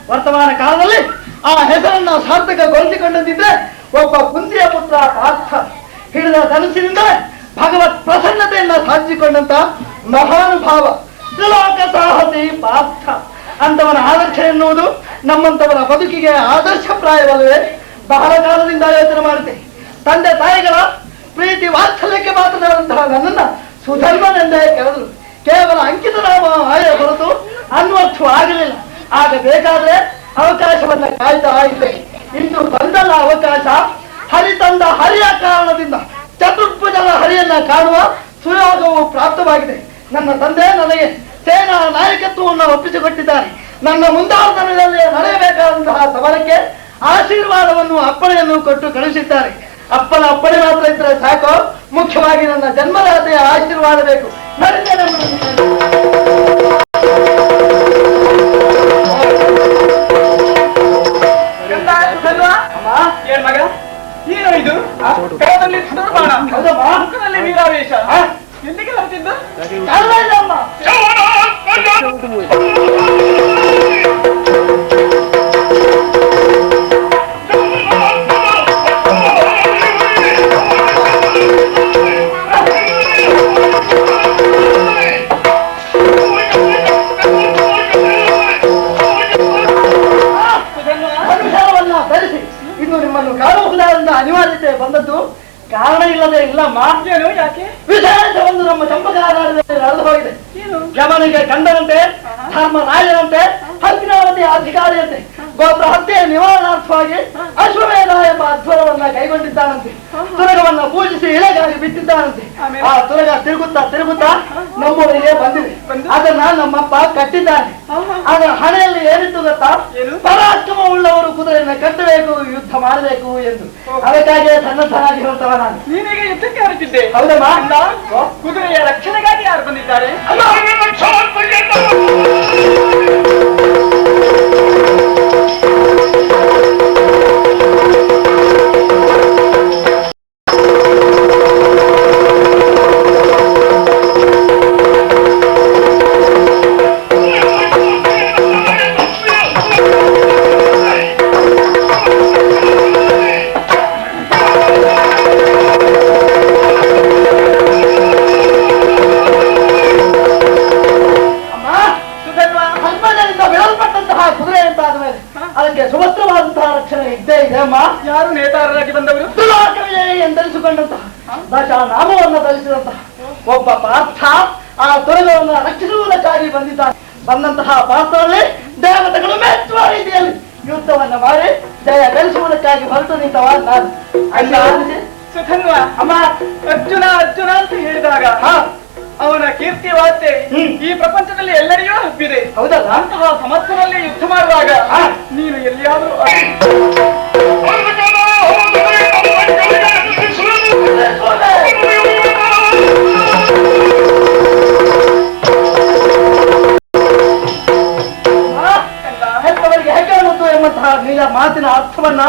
ವರ್ತಮಾನ ಕಾಲದಲ್ಲಿ ಆ ಹೆಸರನ್ನ ಸಾರ್ಥಕಗೊಳಿಸಿಕೊಂಡಂತಿದ್ರೆ ಒಬ್ಬ ಕುಂತಿಯ ಪುತ್ರ ಪಾರ್ಥ ಹಿಡಿದ ಧನಸ್ಸಿನಿಂದ ಭಗವತ್ ಪ್ರಸನ್ನತೆಯನ್ನ ಸಾಧಿಸಿಕೊಂಡಂತ ಮಹಾನುಭಾವ ತ್ರಿಲೋಕ ಸಾಹಸಿ ಪಾರ್ಥ ಅಂತವನ ಆದರ್ಶ ಎನ್ನುವುದು ನಮ್ಮಂತವರ ಬದುಕಿಗೆ ಆದರ್ಶಪ್ರಾಯವಲ್ಲವೇ? ಬಹಳ ಕಾಲದಿಂದ ಯೋಚನೆ ಮಾಡುತ್ತೆ. ತಂದೆ ತಾಯಿಗಳ ಪ್ರೀತಿ ವಾತ್ಸಲ್ಯಕ್ಕೆ ಮಾತನಾಡುವಂತಹ ನನ್ನನ್ನ ಸುಧರ್ಮನೆಂದೇ ಕರೆದರು. ಕೇವಲ ಅಂಕಿತ ನಾಮ ಆಯ ಹೊರತು ಅನ್ವರ್ಥವಾಗಲಿಲ್ಲ. ಆಗ ಬೇಕಾದ್ರೆ ಅವಕಾಶವನ್ನ ಕಾಯ್ತಾ ಇದ್ದೆ. ಇಂದು ಬಂದಲ್ಲ ಅವಕಾಶ, ಹರಿ ತಂದ ಹರಿಯ ಕಾರಣದಿಂದ ಚತುರ್ಭುಜದ ಹರಿಯನ್ನ ಕಾಣುವ ಸುಯೋಗವು ಪ್ರಾಪ್ತವಾಗಿದೆ. ನನ್ನ ತಂದೆ ನನಗೆ ಸೇನಾ ನಾಯಕತ್ವವನ್ನು ಒಪ್ಪಿಸಿಕೊಟ್ಟಿದ್ದಾರೆ. ನನ್ನ ಮುಂದಾಳತನದಲ್ಲಿ ನಡೆಯಬೇಕಾದಂತಹ ಸಮರಕ್ಕೆ ಆಶೀರ್ವಾದವನ್ನು ಅಪ್ಪಣೆಯನ್ನು ಕೊಟ್ಟು ಕಳುಹಿಸಿದ್ದಾರೆ. ಅಪ್ಪನ ಅಪ್ಪಣೆ ಮಾತ್ರ ಇದ್ರೆ ಸಾಕು, ಮುಖ್ಯವಾಗಿ ನನ್ನ ಜನ್ಮದಾತೆಯ ಆಶೀರ್ವಾದ ಬೇಕು. ನಡಿತೇನೆ ಮಗ, ಏನು ಇದು? ಕರದಲ್ಲಿ ಸುಂದರಬಾಣ, ಮುಖದಲ್ಲಿ ವೀರಾವೇಶ, ಎಲ್ಲಿಗೆ ಬರ್ತಿದ್ದು? ಅನಿವಾರ್ಯತೆ ಬಂದದ್ದು ಕಾರಣ ಇಲ್ಲದೆ ಇಲ್ಲಮ್ಮ. ಯಾಕೆ? ವಿಶೇಷ ಒಂದು ನಮ್ಮ ಚಂಪಕಾರದಲ್ಲಿ ನಡೆದು ಹೋಗಿದೆ. ಯಮನಿಗೆ ಕಂಡನಂತೆ, ಧರ್ಮರಾಜನಂತೆ, ಹಸ್ತಿನಾವತಿ ಅಧಿಕಾರಿಯಂತೆ ಗೋತ್ರ ಹತ್ಯೆಯ ನಿವಾರಣಾರ್ಥವಾಗಿ ಅಶ್ವಮೇಧ ಎಂಬ ಅಧ್ವರವನ್ನ ಕೈಗೊಂಡಿದ್ದಾನಂತೆ. ತುರಗವನ್ನ ಪೂಜಿಸಿ ಇಳೆಗಾಗಿ ಬಿಟ್ಟಿದ್ದಾನಂತೆ. ಆ ತುರಗ ತಿರುಗುತ್ತಾ ನಮ್ಮೂರಿಗೆ ಬಂದಿದೆ. ಅದನ್ನ ನಮ್ಮಪ್ಪ ಕಟ್ಟಿದ್ದಾನೆ. ಅದರ ಹಣೆಯಲ್ಲಿ ಏನಿತ್ತು ಗೊತ್ತಾ? ಪರಾಕ್ರಮ ಉಳ್ಳವರು ಕುದುರೆಯನ್ನ ಕಟ್ಟಬೇಕು, ಯುದ್ಧ ಮಾಡಬೇಕು ಎಂದು. ಅದಕ್ಕಾಗಿ ಸನ್ನದ್ಧನಾಗಿರುವಂತವ ನಾನು. ನೀನೀಗ ಯುದ್ಧಕ್ಕೆ ಹೊರಟಿದ್ದೆ? ಹೌದಮ್ಮ. ಕುದುರೆಯ ರಕ್ಷಣೆಗಾಗಿ ಯಾರು ಬಂದಿದ್ದಾರೆ? ಅದಕ್ಕೆ ಸುಭದ್ರವಾದಂತಹ ರಕ್ಷಣೆ ಇದ್ದೇ ಇದೆ ಅಮ್ಮ. ಯಾರು ನೇತಾರರಾಗಿ ಬಂದವರು? ಎಂದರಿಸಿಕೊಂಡಂತಹ ದಶ ನಾಮವನ್ನು ಧರಿಸಿದಂತಹ ಒಬ್ಬ ಪಾರ್ಥ ಆ ತುರಗವನ್ನು ರಕ್ಷಿಸುವುದಕ್ಕಾಗಿ ಬಂದಿದ್ದಾನೆ. ಬಂದಂತಹ ಪಾತ್ರದಲ್ಲಿ ದೇವತೆಗಳು ಮೆಚ್ಚುವ ರೀತಿಯಲ್ಲಿ ಯುದ್ಧವನ್ನ ಮಾಡಿ ಜಯ ಗಳಿಸುವುದಕ್ಕಾಗಿ ಹೊರಟು ನಿಂತವ ನಾನು. ಸುಧನ್ವ, ಅಮ್ಮ, ಅರ್ಜುನ ಅರ್ಜುನ ಅಂತ ಹೇಳಿದಾಗ ಅವನ ಕೀರ್ತಿ ವಾರ್ತೆ ಈ ಪ್ರಪಂಚದಲ್ಲಿ ಎಲ್ಲರಿಗೂ ಹಬ್ಬಿದೆ. ಹೌದಲ್ಲ? ಅಂತಹ ಸಮರ್ಥನಲ್ಲಿ ಯುದ್ಧ ಮಾಡುವಾಗ ನೀನು ಎಲ್ಲಿಯಾದರೂ ಹೆತ್ತವರಿಗೆ ಹೇಗೆ ಅನ್ನುವುದು ಎಂಬಂತಹ ನಿಜ ಮಾತಿನ ಅರ್ಥವನ್ನ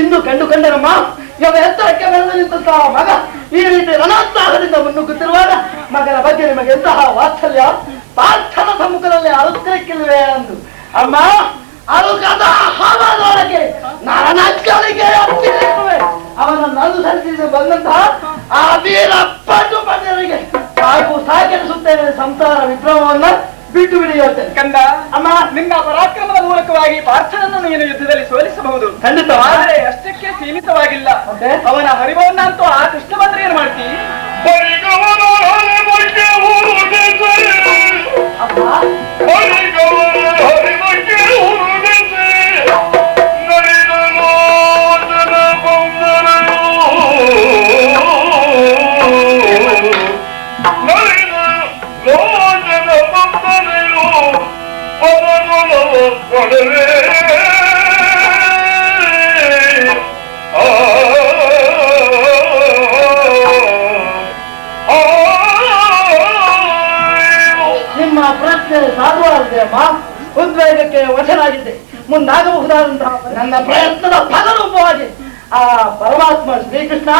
ಇಂದು ಕಂಡುಕೊಂಡರಮ್ಮ. ಯಾವ ಎತ್ತರಕ್ಕೆ ಬೆಳೆದು ನಿಂತಹ ಮಗ ಈ ರೀತಿ ರಣೋತ್ಸಾಹದಿಂದ ಮುನ್ನುಗ್ಗುತ್ತಿರುವಾಗ ಮಗನ ಬಗ್ಗೆ ನಿಮಗೆ ಎಂತಹ ವಾತ್ಸಲ್ಯ! ಪಾರ್ಥನ ಸಮ್ಮುಖದಲ್ಲಿ ಅಳುತ್ತಿರಕ್ಕಿಲ್ವೇ ಅಂದು. ಅಮ್ಮ, ಅಳುಕದ ಹಾವಾದೊಳಗೆ ನಾನಕ್ಕೆ ಅವನನ್ನು ಅನುಸರಿಸಿ ಬಂದಂತಹ ಆ ವೀರ ಪಟು ಪಟರಿಗೆ ಸಾಕೆನಿಸುತ್ತೇನೆ ಸಂಸಾರ ವಿಭ್ರಮವನ್ನ ಬಿಟ್ಟು ಬಿಡಿಯುತ್ತೇನೆ. ಕಂದ, ಅಮ್ಮ, ನಿನ್ನ ಪರಾಕ್ರಮದ ಮೂಲಕವಾಗಿ ಪಾರ್ಥನನ್ನು ನೀನು ಯುದ್ಧದಲ್ಲಿ ಸೋಲಿಸಬಹುದು. ಖಂಡಿತ. ಆದರೆ ಅಷ್ಟಕ್ಕೆ ಸೀಮಿತವಾಗಿಲ್ಲ. ಅವನ ಹರಿವನ್ನಂತೂ ಆ ಕೃಷ್ಣ ಬಂದ್ರೆ ಏನ್ ಮಾಡ್ತಿ? ನಿಮ್ಮ ಪ್ರಶ್ನೆ ಸಾಧುವಾಗಿದೆ ಅಮ್ಮ. ಉದ್ವೇಗಕ್ಕೆ ವಶನಾಗಿದ್ದೆ. ಮುಂದಾಗಬಹುದಾದಂತಹ ನನ್ನ ಪ್ರಯತ್ನದ ಫಲರೂಪವಾಗಿ ಆ ಪರಮಾತ್ಮ ಶ್ರೀಕೃಷ್ಣ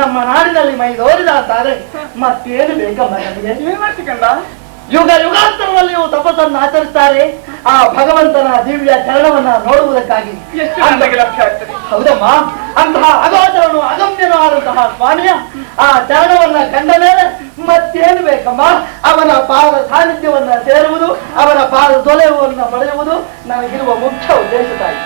ನಮ್ಮ ನಾಡಿನಲ್ಲಿ ಮೈದೋರಿದ ಅಂತಾರೆ ಮತ್ತೇನು ಬೇಕಮ್ಮ ನನಗೆ? ಏನ್ ಮಾಡ್ತಿ ಕಂದ? ಯುಗ ಯುಗಾಂತರದಲ್ಲಿಯೂ ತಪಸ್ಸನ್ನು ಆಚರಿಸ್ತಾರೆ ಆ ಭಗವಂತನ ದಿವ್ಯ ಚರಣವನ್ನ ನೋಡುವುದಕ್ಕಾಗಿ. ಎಷ್ಟು ಅಂದಾಗೆ ಲಭ್ಯ ಆಗ್ತದೆ. ಹೌದಮ್ಮ, ಅಂತಹ ಅಗೋಚರನು ಅಗಮ್ಯನೂ ಆದಂತಹ ಸ್ವಾಮಿಯ ಆ ಚರಣವನ್ನ ಕಂಡ ಮೇಲೆ ಮತ್ತೇನು ಬೇಕಮ್ಮ? ಅವನ ಪಾದ ಸಾನ್ನಿಧ್ಯವನ್ನ ಸೇರುವುದು, ಅವನ ಪಾದ ತೊಲೆಯುವನ್ನು ಪಡೆಯುವುದು ನನಗಿರುವ ಮುಖ್ಯ ಉದ್ದೇಶ ತಾಯಿ.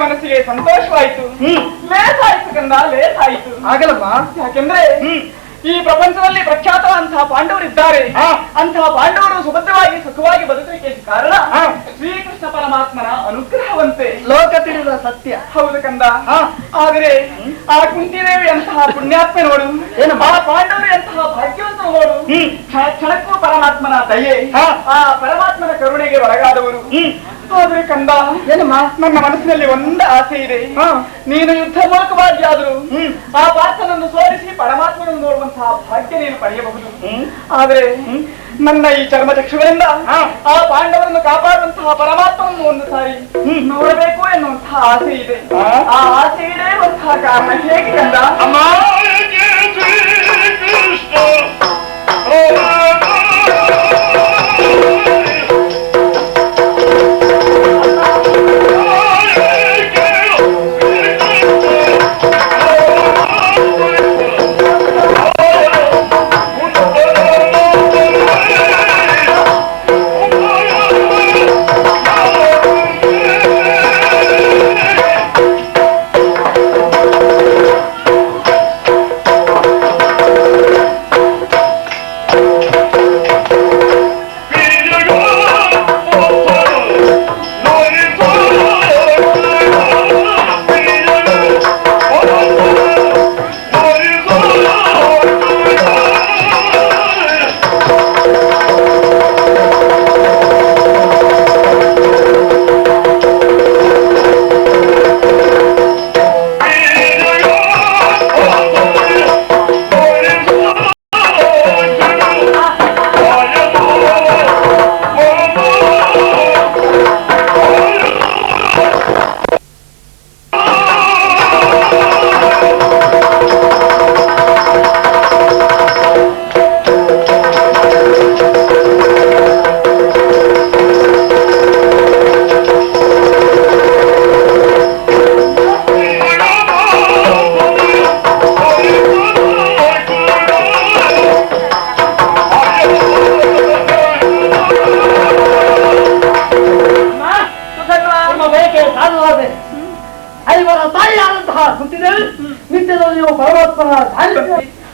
ಮನಸ್ಸಿಗೆ ಸಂತೋಷವಾಯಿತು, ಲೇಸಾಯ್ತು ಕಂದ, ಲೇಸಾಯ್ತು. ಆಗಲ್ಲಮ್ಮ, ಯಾಕೆಂದ್ರೆ ಈ ಪ್ರಪಂಚದಲ್ಲಿ ಪ್ರಖ್ಯಾತವಂತಹ ಪಾಂಡವರಿದ್ದಾರೆ. ಅಂತಹ ಪಾಂಡವರು ಸುಭದ್ರವಾಗಿ ಸುಖವಾಗಿ ಬದುಕಲಿಕ್ಕೆ ಕಾರಣ ಶ್ರೀಕೃಷ್ಣ ಪರಮಾತ್ಮನ ಅನುಗ್ರಹವಂತೆ. ಲೋಕ ತಿಳಿದ ಸತ್ಯ. ಹೌದು ಕಂದ. ಆದರೆ ಆ ಕುಂತಿದೇವಿ ಅಂತಹ ಪುಣ್ಯಾತ್ಮೆ ನೋಡು, ಆ ಪಾಂಡವರು ಅಂತಹ ಭಾಗ್ಯವಂತರು ನೋಡು. ಕ್ಷಣಕ್ಕೂ ಪರಮಾತ್ಮನ ದಯೆ, ಆ ಪರಮಾತ್ಮನ ಕರುಣೆಗೆ ಒಳಗಾದವರು. ಆದ್ರೆ ಕಂದ, ಏನಮ್ಮ, ನನ್ನ ಮನಸ್ಸಿನಲ್ಲಿ ಒಂದು ಆಸೆ ಇದೆ. ನೀನು ಯುದ್ಧ ಮೂಲಕವಾಗಿ ಆದರೂ ಆ ಪಾತ್ರನನ್ನು ಸೋಲಿಸಿ ಪರಮಾತ್ಮನನ್ನು ನೋಡುವಂತಹ ಭಾಗ್ಯ ನೀನು ಪಡೆಯಬಹುದು. ಆದ್ರೆ ನನ್ನ ಈ ಚರ್ಮಚಕ್ಷುಗಳಿಂದ ಆ ಪಾಂಡವರನ್ನು ಕಾಪಾಡುವಂತಹ ಪರಮಾತ್ಮನನ್ನು ಒಂದು ಸಾರಿ ನೋಡಬೇಕು ಎನ್ನುವಂತಹ ಆಸೆ ಇದೆ. ಆ ಆಸೆ ಇರುವಂತಹ ಕಾರಣ ಹೇಗೆ ಕಂದ?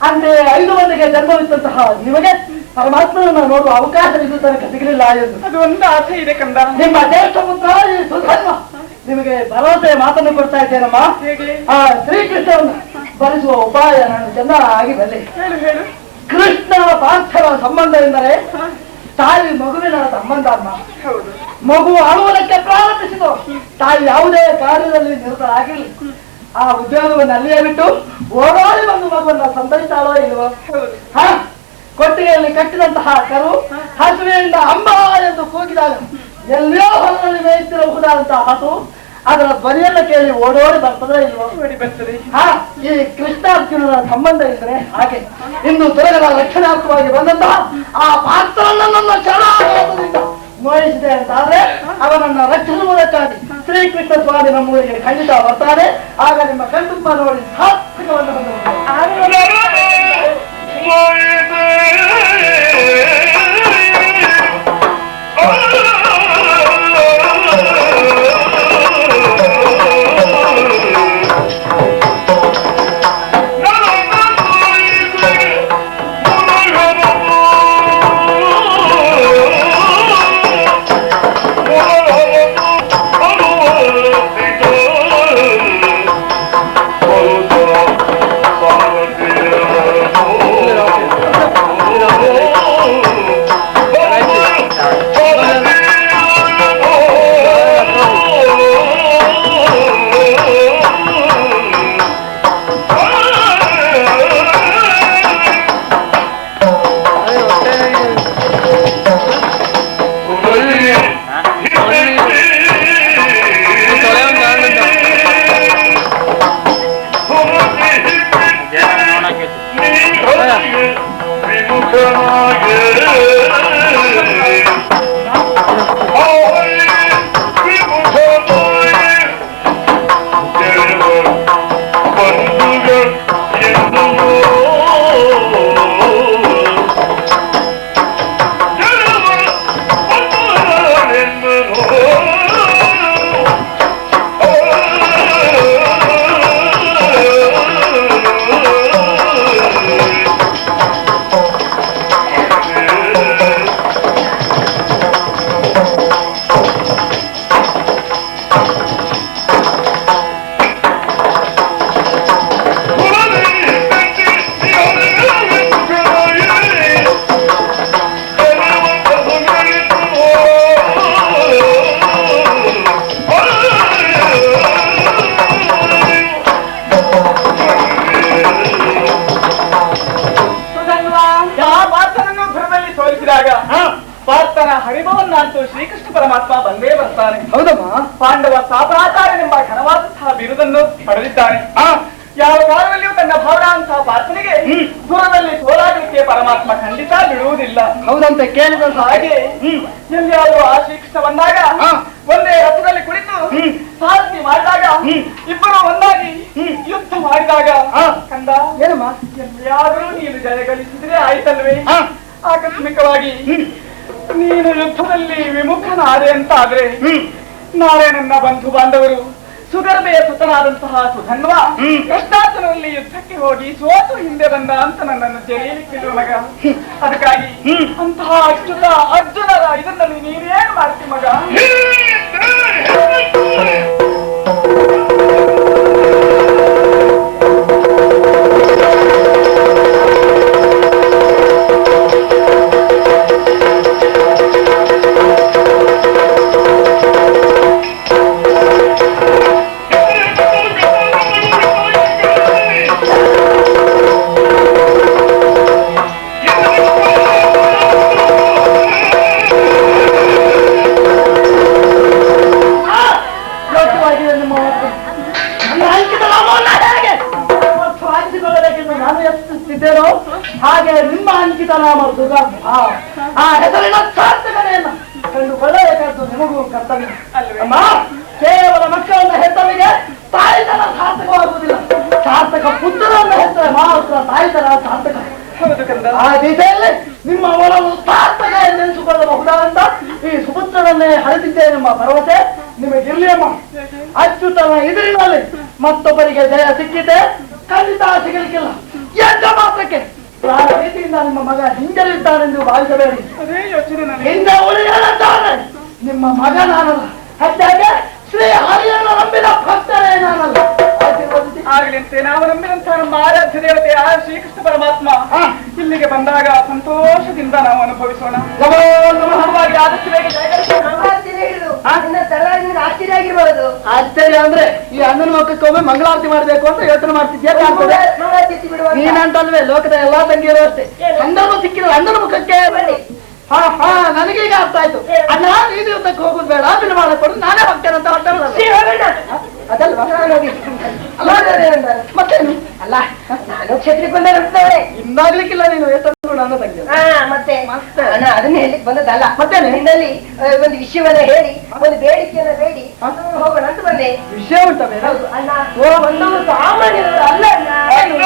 ಅಂದ್ರೆ 5 ಮಂದಿಗೆ ಜನ್ಮವಿದ್ದಂತಹ ನಿಮಗೆ ಪರಮಾತ್ಮನನ್ನು ನೋಡುವ ಅವಕಾಶವಿದ್ದು ತನಕ ಸಿಗಲಿಲ್ಲ ಎಂದು ಅದು ಒಂದು ಆಸೆ ಇದೆ ಕಂದ. ನಿಮ್ಮ ಜ್ಯೇಷ್ಠ ಪುತ್ರ ಈ ಸುಧನ್ವ ನಿಮಗೆ ಭರವಸೆ ಮಾತನ್ನು ಕೊಡ್ತಾ ಇದ್ದೇನಮ್ಮ. ಹೇಗೆ? ಆ ಶ್ರೀಕೃಷ್ಣವನ್ನು ಬರೆಸುವ ಉಪಾಯ ನಾನು ಚೆನ್ನಾಗಿ ಬಲ್ಲೆ. ಹೇಳು ಹೇಳು. ಕೃಷ್ಣ ಪಾರ್ಥರ ಸಂಬಂಧ ಎಂದರೆ ತಾಯಿ ಮಗುವಿನ ಸಂಬಂಧ ಅಮ್ಮ. ಹೌದು. ಮಗು ಆಳುವುದಕ್ಕೆ ಪ್ರಾರಂಭಿಸಿತು, ತಾಯಿ ಯಾವುದೇ ಕಾರ್ಯದಲ್ಲಿ ನಿರತರಾಗಿರಲಿ ಆ ಉದ್ಯೋಗವನ್ನು ಅಲ್ಲಿಯೇ ಬಿಟ್ಟು ಓಡಾಡಿ ಬಂದು ಮಗುವನ್ನ ಸಂತೈಸ್ತಾಳೋ ಇಲ್ವೋ. ಹ ಕೊಟ್ಟಿಗೆಯಲ್ಲಿ ಕಟ್ಟಿದಂತಹ ಕರು ಹಸುವೆಯಿಂದ ಅಂಬ ಎಂದು ಕೂಗಿದಾಗ ಎಲ್ಲಿಯೋ ಹೊಲದಲ್ಲಿ ಮೇಯ್ತಿರಬಹುದಾದಂತಹ ಹಸು ಅದರ ಧ್ವನಿಯನ್ನ ಕೇಳಿ ಓಡೋಡಿ ಬರ್ತದೆ ಇಲ್ವೋ. ಬರ್ತದೆ. ಹಾ, ಈ ಕೃಷ್ಣಾರ್ಜುನರ ಸಂಬಂಧ ಇದ್ರೆ ಹಾಗೆ ಇಂದು ತುರಗರ ರಕ್ಷಣಾರ್ಥವಾಗಿ ಬಂದಂತಹ ಆ ಪಾತ್ರನನ್ನ ಶರಣಾಗತದಿಂದ ನೋಯಿಸಿದೆ ಅಂತಾದ್ರೆ ಅವನನ್ನ ರಕ್ಷಿಸುವುದಕ್ಕಾಗಿ ಶ್ರೀಕೃಷ್ಣ ಸ್ವಾಮಿ ನಮ್ಮೂರಿಗೆ ಖಂಡಿತ ಬರ್ತಾನೆ. ಆಗ ನಿಮ್ಮ ಕಣ್ತುಂಬ ನೋಡಿ ಸಾರ್ಥಕವನ್ನು ಬಂದ ಪಾರ್ಥನ ಹರಿಭವನ್ನಂತೂ ಶ್ರೀಕೃಷ್ಣ ಪರಮಾತ್ಮ ಬಂದೇ ಬರ್ತಾನೆ. ಹೌದಮ್ಮ. ಪಾಂಡವ ಸಾಪರಾಚಾರ್ಯನೆಂಬ ಘನವಾದಂತಹ ಬಿರುದನ್ನು ಪಡೆದಿದ್ದಾನೆ. ಯಾವ ಕಾಲದಲ್ಲಿಯೂ ತನ್ನ ಭಾವನಾಂತಹ ಪಾರ್ಥನಿಗೆ ದೂರದಲ್ಲಿ ಸೋಲಾಗಲಿಕ್ಕೆ ಪರಮಾತ್ಮ ಖಂಡಿತ ಬಿಡುವುದಿಲ್ಲ. ಹೌದಂತೆ ಕೇಳಿದ ಹಾಗೆ ಎಲ್ಲಿಯಾದರೂ ಆ ಶ್ರೀಕೃಷ್ಣ ಬಂದಾಗ ಒಂದೇ ರಥದಲ್ಲಿ ಕುಳಿತು ಸಾರಥಿ ಮಾಡಿದಾಗ ಇಬ್ಬರು ಒಂದಾಗಿ ಯುದ್ಧ ಮಾಡಿದಾಗ ಕಂದ ಏನಮ್ಮ ಎಲ್ಲಿಯಾದರೂ ನೀನು ಜಯ ಗಳಿಸಿದ್ರೆ ಆಯ್ತಲ್ವೇ. ಆಕಸ್ಮಿಕವಾಗಿ ನೀನು ಯುದ್ಧದಲ್ಲಿ ವಿಮುಖನಾದೆ ಅಂತಾದ್ರೆ ನಾಳೆ ನನ್ನ ಬಂಧು ಬಾಂಧವರು ಸುಗರ್ಭೆಯ ಸುತನಾದಂತಹ ಸುಧನ್ವ ಕೃಷ್ಣಾರ್ಜುನಲ್ಲಿ ಯುದ್ಧಕ್ಕೆ ಹೋಗಿ ಸೋತು ಹಿಂದೆ ಬಂದ ಅಂತ ನನ್ನನ್ನು ಜೈಲಿಕ್ಕಿರುವ ಮಗ. ಅದಕ್ಕಾಗಿ ಅಂತಹ ಅರ್ಜುನರ ಇದರಲ್ಲಿ ನೀನೇನು ಮಾಡ್ತಿ ಮಗ? ಹಾಗೆ ನಿಮ್ಮ ಅಂಕಿತ ನಾಮ ಸುಗರ್ಭ ಆ ಹೆಸರಿನ ಸಾರ್ಥಕತೆಯನ್ನ ಕಂಡುಕೊಳ್ಳಬೇಕಾದ್ದು ನಿಮಗೂ ಕರ್ತವ್ಯ ಅಮ್ಮ. ಕೇವಲ ಮಕ್ಕಳನ್ನ ಹೆತ್ತವರಿಗೆ ತಾಯಿತನ ಸಾರ್ಥಕವಾಗುವುದಿಲ್ಲ, ಸಾರ್ಥಕ ಪುತ್ರರನ್ನ ಹೆತ್ತರೆ ಮಾತ್ರ ತಾಯಿತನ ಸಾರ್ಥಕ. ಆ ದಿಸೆಯಲ್ಲಿ ನಿಮ್ಮ ಒಲವು ಸಾರ್ಥಕ ಎಂದೆನಿಸಿಕೊಳ್ಳಬಹುದಾದಂತ ಈ ಸುಪುತ್ರನನ್ನೇ ಹರಿದಿದ್ದೇನೆಂಬ ಭರವಸೆ ನಿಮಗಿರ್ಲಿ ಅಮ್ಮ. ಅಚ್ಯುತನ ಎದುರಿನಲ್ಲಿ ಮತ್ತೊಬ್ಬರಿಗೆ ಜಯ ಸಿಕ್ಕಿದೆ ಖಂಡಿತ ಸಿಗಲಿಕ್ಕಿಲ್ಲ. ಎಂದ ಮಾತ್ರಕ್ಕೆ ಅದಕ್ಕೆ ರೀತಿಯಿಂದ ನಿಮ್ಮ ಮಗ ಹಿಂಜರಿದ್ದಾನೆಂದು ಭಾವಿಸಬೇಡಿ. ಅದೇ ಯೋಚನೆ ನನಗೆ. ಹಿಂದೆ ಉಳಿಯಲಿದ್ದಾನೆ ನಿಮ್ಮ ಮಗ ನಾನಲ್ಲ, ಹೆಚ್ಚಾಗಿ ಶ್ರೀ ಹರಿಯನ್ನು ನಂಬಿದ ಭಕ್ತರೇ ನಾನಲ್ಲ. ಆಗ್ಲಿಂತೆ ನಾವು ನಂಬಿದಂತಹ ನಮ್ಮ ಆರಾಧ್ಯ ದೇವತೆ ಆ ಶ್ರೀಕೃಷ್ಣ ಪರಮಾತ್ಮ ಇಲ್ಲಿಗೆ ಬಂದಾಗ ಸಂತೋಷದಿಂದ ನಾವು ಅನುಭವಿಸೋಣ. ಆದಷ್ಟು ಬೇಗ ಆಶ್ಚರ್ಯ ಆಗಿರ್ಬೋದು. ಆಶ್ಚರ್ಯ ಅಂದ್ರೆ ಈ ಅಣ್ಣನ ಮುಖಕ್ಕೆ ಒಮ್ಮೆ ಮಂಗಳಾರತಿ ಮಾಡ್ಬೇಕು ಅಂತ ಯೋಚನೆ ಮಾಡ್ತಿದ್ಯಾ ಕಾಣ್ತದೆ. ನೀನಂತಲ್ವೇ ಲೋಕದ ಎಲ್ಲಾ ತಂಗಿಯರು ಅಷ್ಟೇ. ಸಂದರ್ಭ ಸಿಕ್ಕಿದ್ರೆ ಅಣ್ಣನ ಮುಖಕ್ಕೆ ಹಾ ನನಗೀಗ ಅರ್ಥ ಆಯ್ತು. ಅಣ್ಣ ನೀನು ಯುದ್ಧಕ್ಕೆ ಹೋಗುದು ಬೇಡ, ಬಿಲ್ ಮಾಡಕೊಂಡು ನಾನೇ ಹೋಗ್ತೇನೆ ಅಂತ ಅದಲ್ವಾ? ಮತ್ತೇನು ಅಲ್ಲ, ನಾನು ಕ್ಷತ್ರಿಯ ಬಂದವಳೆ ಇನ್ನಾಗ್ಲಿಕ್ಕಿಲ್ಲ. ನೀನು ಎಷ್ಟೊಂದು ನನ್ನ ತಂಗಿ ಮತ್ತೆ ಅದನ್ನ ಹೇಳಿಕ್ ಬಂದದ್ದಲ್ಲ. ಮತ್ತೆ ನಿನ್ನಲ್ಲಿ ಒಂದು ವಿಷಯವನ್ನ ಹೇಳಿ ಒಂದು ಬೇಡಿಕೆಯನ್ನ ಬೇಡಿ ಹೋಗೋಣ ಅಂತ ಬಂದೆ. ವಿಷಯ ಉಂಟ ಬೇಡ ಅಣ್ಣ. ಒಂದು ಸಾಮಾನ್ಯರು ಅಲ್ಲ ಅಣ್ಣ.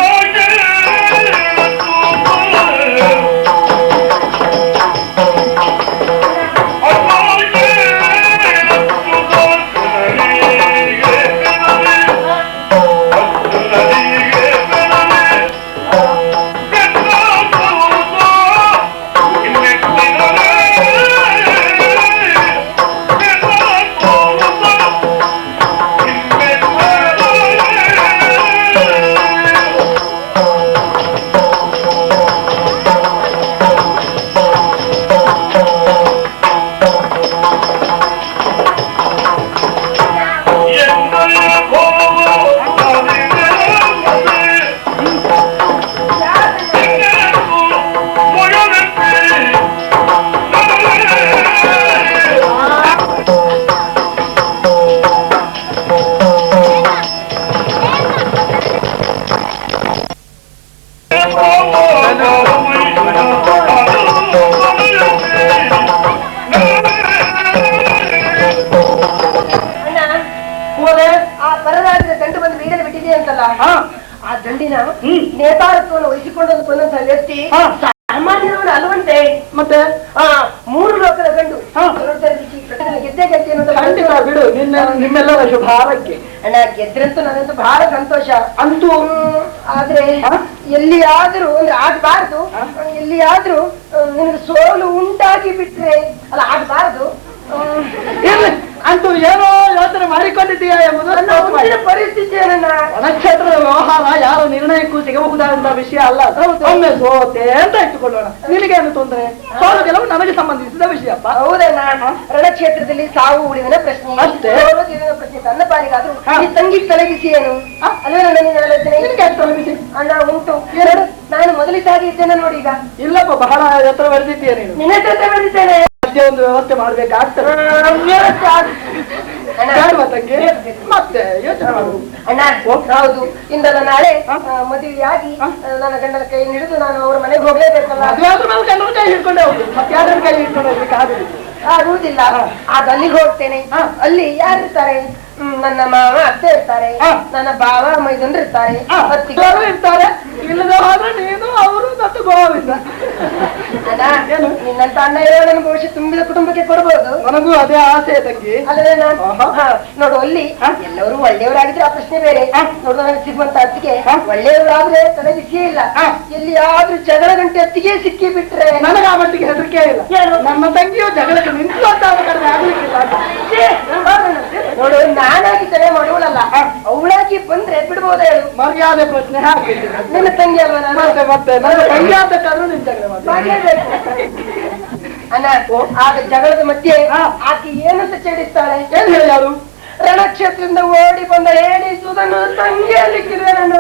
ಆ ದಂಡಿನ ನೇತಾರತ್ವವನ್ನು ವಹಿಸಿಕೊಂಡು ಬಂದಂತಹ ವ್ಯಕ್ತಿ ಸಾಮಾನ್ಯರವನು ಅಲ್ಲವಂತೆ. ಮತ್ತೆ 3 ಲೋಕದ ಗಂಡು ಗೆದ್ದೆ ಗೆದ್ದೆ ಅನ್ನೋದು ಬಿಡು. ನಿಮ್ಮೆಲ್ಲರ ಶುಭಾರಕ್ಕೆ ಅಣ್ಣ. ಗೆದ್ರಂತೂ ನನಗಂತೂ ಬಹಳ ಸಂತೋಷ ಅಂತೂ. ಆದ್ರೆ ಎಲ್ಲಿಯಾದ್ರೂ ಅಂದ್ರೆ ಆಗ್ಬಾರ್ದು, ಎಲ್ಲಿಯಾದ್ರೂ ನಿನಗೆ ಸೋಲು ಉಂಟಾಗಿ ಬಿಟ್ರೆ ಅಲ್ಲ ಆಗ್ಬಾರ್ದು ಅಂತೂ ಏನೋ ಯೋಚನೆ ಮಾಡಿಕೊಂಡಿದ್ದೀಯಾ ಎಂಬುದು ಪರಿಸ್ಥಿತಿ. ನಕ್ಷತ್ರದ ವ್ಯವಹಾರ ಯಾರು ನಿರ್ಣಯಕ್ಕೂ ಸಿಗಬಹುದಾದಂತಹ ವಿಷಯ ಅಲ್ಲ. ಒಮ್ಮೆ ಸೋತೆ ಅಂತ ಇಟ್ಟುಕೊಳ್ಳೋಣ. ನಿನಗೇನು ತೊಂದರೆ? ಸೋಲು ಗೆಲುವು ನನಗೆ ಸಂಬಂಧಿಸಿದ ವಿಷಯಪ್ಪ. ಹೌದಣ್ಣ. ರಣಕ್ಷೇತ್ರದಲ್ಲಿ ಸಾವು ಉಳಿವಿನ ಪ್ರಶ್ನೆ ಅಷ್ಟೇ. ಪ್ರಶ್ನೆ ತನ್ನ ಪಾಲಿಗಾದ್ರೂ ಈ ತಂಗಿ ತಲಗಿಸಿ ಏನು ಅಲ್ವೇ ನಿನಗೆ ತಲಗಿಸಿ ಅಣ್ಣ ಉಂಟು. ನಾನು ಮೊದಲಿದ್ದಾಗಿ ಇದ್ದೇನೆ ನೋಡಿ. ಈಗ ಇಲ್ಲಪ್ಪ, ಬಹಳ ಎತ್ತರ ಬೆಳೆದಿದ್ದೀಯ ನೀನು. ನಿನ್ನ ಹತ್ರ ಬೆಳೆದಿದ್ದೇನೆ. ಒಂದು ವ್ಯವಸ್ಥೆ ಮಾಡ್ಬೇಕಾಗ್ತದೆ ಮತ್ತೆ ಯೋಚನೆ ಮಾಡುದು ಅಣ್ಣ. ಹೌದು, ಇಂದಲ್ಲ ನಾಳೆ ಮದುವೆಯಾಗಿ ನನ್ನ ಗಂಡನ ಕೈ ಹಿಡಿದು ನಾನು ಅವ್ರ ಮನೆಗೆ ಹೋಗ್ಲೇಬೇಕಲ್ಲ. ಗಂಡನ ಕೈ ಹಿಡ್ಕೊಂಡೆ ಹೋಗುದು, ಮತ್ತೆ ಯಾರ ಕೈ ಹಿಡ್ಕೊಂಡು ಹೋಗ್ಲಿಕ್ಕೆ ಆಗುದಿಲ್ಲ. ಆಗ ಅಲ್ಲಿಗೆ ಹೋಗ್ತೇನೆ. ಅಲ್ಲಿ ಯಾರಿರ್ತಾರೆ? ನನ್ನ ಮಾವ ಅತ್ತೆ ಇರ್ತಾರೆ, ನನ್ನ ಭಾವ ಮೈದನ್ರು ಇರ್ತಾರೆ, ಅತ್ತಿಗಳು ಇರ್ತಾರೆ. ಇಲ್ಲದೆ ಹೋದ್ರೆ ನೀನು ಅವರು ಮತ್ತು ಗೋವಿಂದ. ನಿನ್ನಂತ ಅಣ್ಣ ಇರೋ ನನ್ನ ಭವಿಷ್ಯ ತುಂಬಿದ ಕುಟುಂಬಕ್ಕೆ ಕೊಡ್ಬೋದು. ನನಗೂ ಅದೇ ಆಸೆ ತಂಗಿ. ಅಲ್ಲದೆ ನೋಡು, ಅಲ್ಲಿ ಎಲ್ಲರೂ ಒಳ್ಳೆಯವರಾಗಿದ್ರೆ ಆ ಪ್ರಶ್ನೆ ಬೇರೆ. ನೋಡು, ನನಗೆ ಸಿಗುವಂತ ಅತ್ತಿಗೆ ಒಳ್ಳೆಯವರಾದ್ರೆ ತಲೆ ಬಿಸಿಯೇ ಇಲ್ಲ. ಎಲ್ಲಿಯಾದ್ರೂ ಜಗಳ ಗಂಟೆ ಅತ್ತಿಗೆ ಸಿಕ್ಕಿ ಬಿಟ್ರೆ ನನಗೆ ಆ ಮಟ್ಟಿಗೆ ಹೆದರಿಕೆ ಇಲ್ಲ. ನನ್ನ ತಂಗಿಯು ಜಗಳಕ್ಕೆ ನಿಂತು ಅಂತ ಕಡಿಮೆ ಆಗ್ಲಿಕ್ಕಿಲ್ಲ. ನೋಡು, ನಾನಾಗಿ ತಲೆ ಮಾಡುವಳಲ್ಲ, ಅವಳಾಗಿ ಬಂದ್ರೆ ಬಿಡ್ಬೋದ ಹೇಳು? ಮರ್ಯಾದೆ ಪ್ರಶ್ನೆ ಹಾಕಿದ್ದೀನಿ. ನಿನ್ನ ತಂಗಿ ಅಲ್ವಾ ನಾನು? ಮತ್ತೆ ನನ್ನ ತಂಗಿ ಅಂತ ಕರೆದು ನಿನ್ ಜಗಳ ಅಣ್ಣ. ಆಗ ಜಗಳದ ಮಧ್ಯೆ ಆಕೆ ಏನಂತ ಚೇಡಿಸ್ತಾಳೆ? ಏನ್ ಹೇಳಿ? ಯಾರು? ರಣಕ್ಷೇತ್ರದಿಂದ ಓಡಿ ಬಂದ ಹೇಳಿಸುವುದನ್ನು ತಂಗಿಯಲ್ಲಿಕ್ಕಿದೆ ನನ್ನ.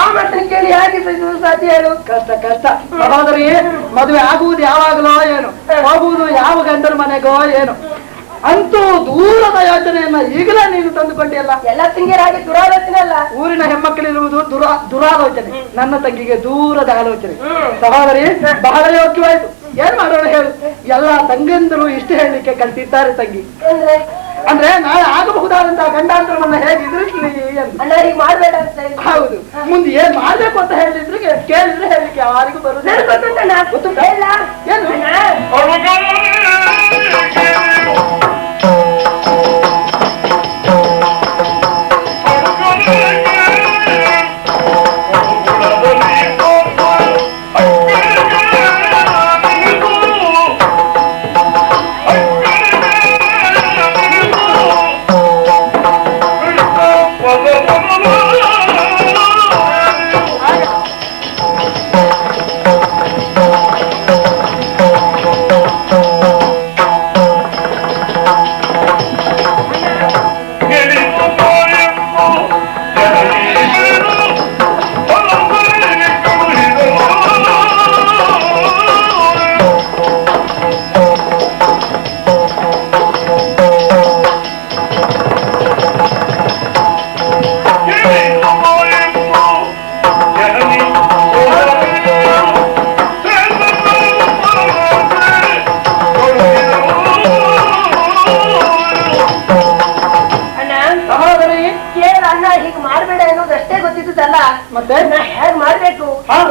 ಆ ಮಟ್ಟನ ಕೇಳಿ ಹೇಗೆ ಸಹಿಸುವುದು ಸಾಧ್ಯ ಹೇಳು? ಕಷ್ಟ. ಸಹೋದರಿ, ಮದುವೆ ಆಗುವುದು ಯಾವಾಗಲೋ ಏನು, ಹೋಗುವುದು ಯಾವ ಗಂಡನ ಮನೆಗೋ ಏನು, ಅಂತೂ ದೂರದ ಯೋಚನೆಯನ್ನ ಈಗಲೇ ನೀನು ತಂದುಕೊಂಡಿಯಲ್ಲ. ಎಲ್ಲ ತಂಗಿಯರಾಗಿ ದುರಾಲೋಚನೆ ಅಲ್ಲ. ಊರಿನ ಹೆಣ್ಮಕ್ಕಳಿರುವುದು ದುರಾಲೋಚನೆ. ನನ್ನ ತಂಗಿಗೆ ದೂರದ ಆಲೋಚನೆ. ಸಹೋದರಿ, ಬಹಳ ಯೋಗ್ಯವಾಯ್ತು. ಏನ್ ಮಾಡೋಣ ಹೇಳು? ಎಲ್ಲ ತಂಗಂದರು ಇಷ್ಟು ಹೇಳಲಿಕ್ಕೆ ಕಲ್ತಿದ್ದಾರೆ ತಂಗಿ. ಅಂದ್ರೆ ನಾಳೆ ಆಗಬಹುದಾದಂತಹ ಗಂಡಾಂತರವನ್ನ ಹೇಗೆ ಎದುರಿಸ್ಲಿ ಅಂತ ಮಾಡ್ಬೇಡ ಅಂತ. ಹೌದು, ಮುಂದೆ ಏನ್ ಮಾಡ್ಬೇಕು ಅಂತ ಹೇಳಿದ್ರೆ ಕೇಳಿದ್ರೆ ಹೇಳಲಿಕ್ಕೆ ಯಾರಿಗೂ ಬರುದು. ಏನು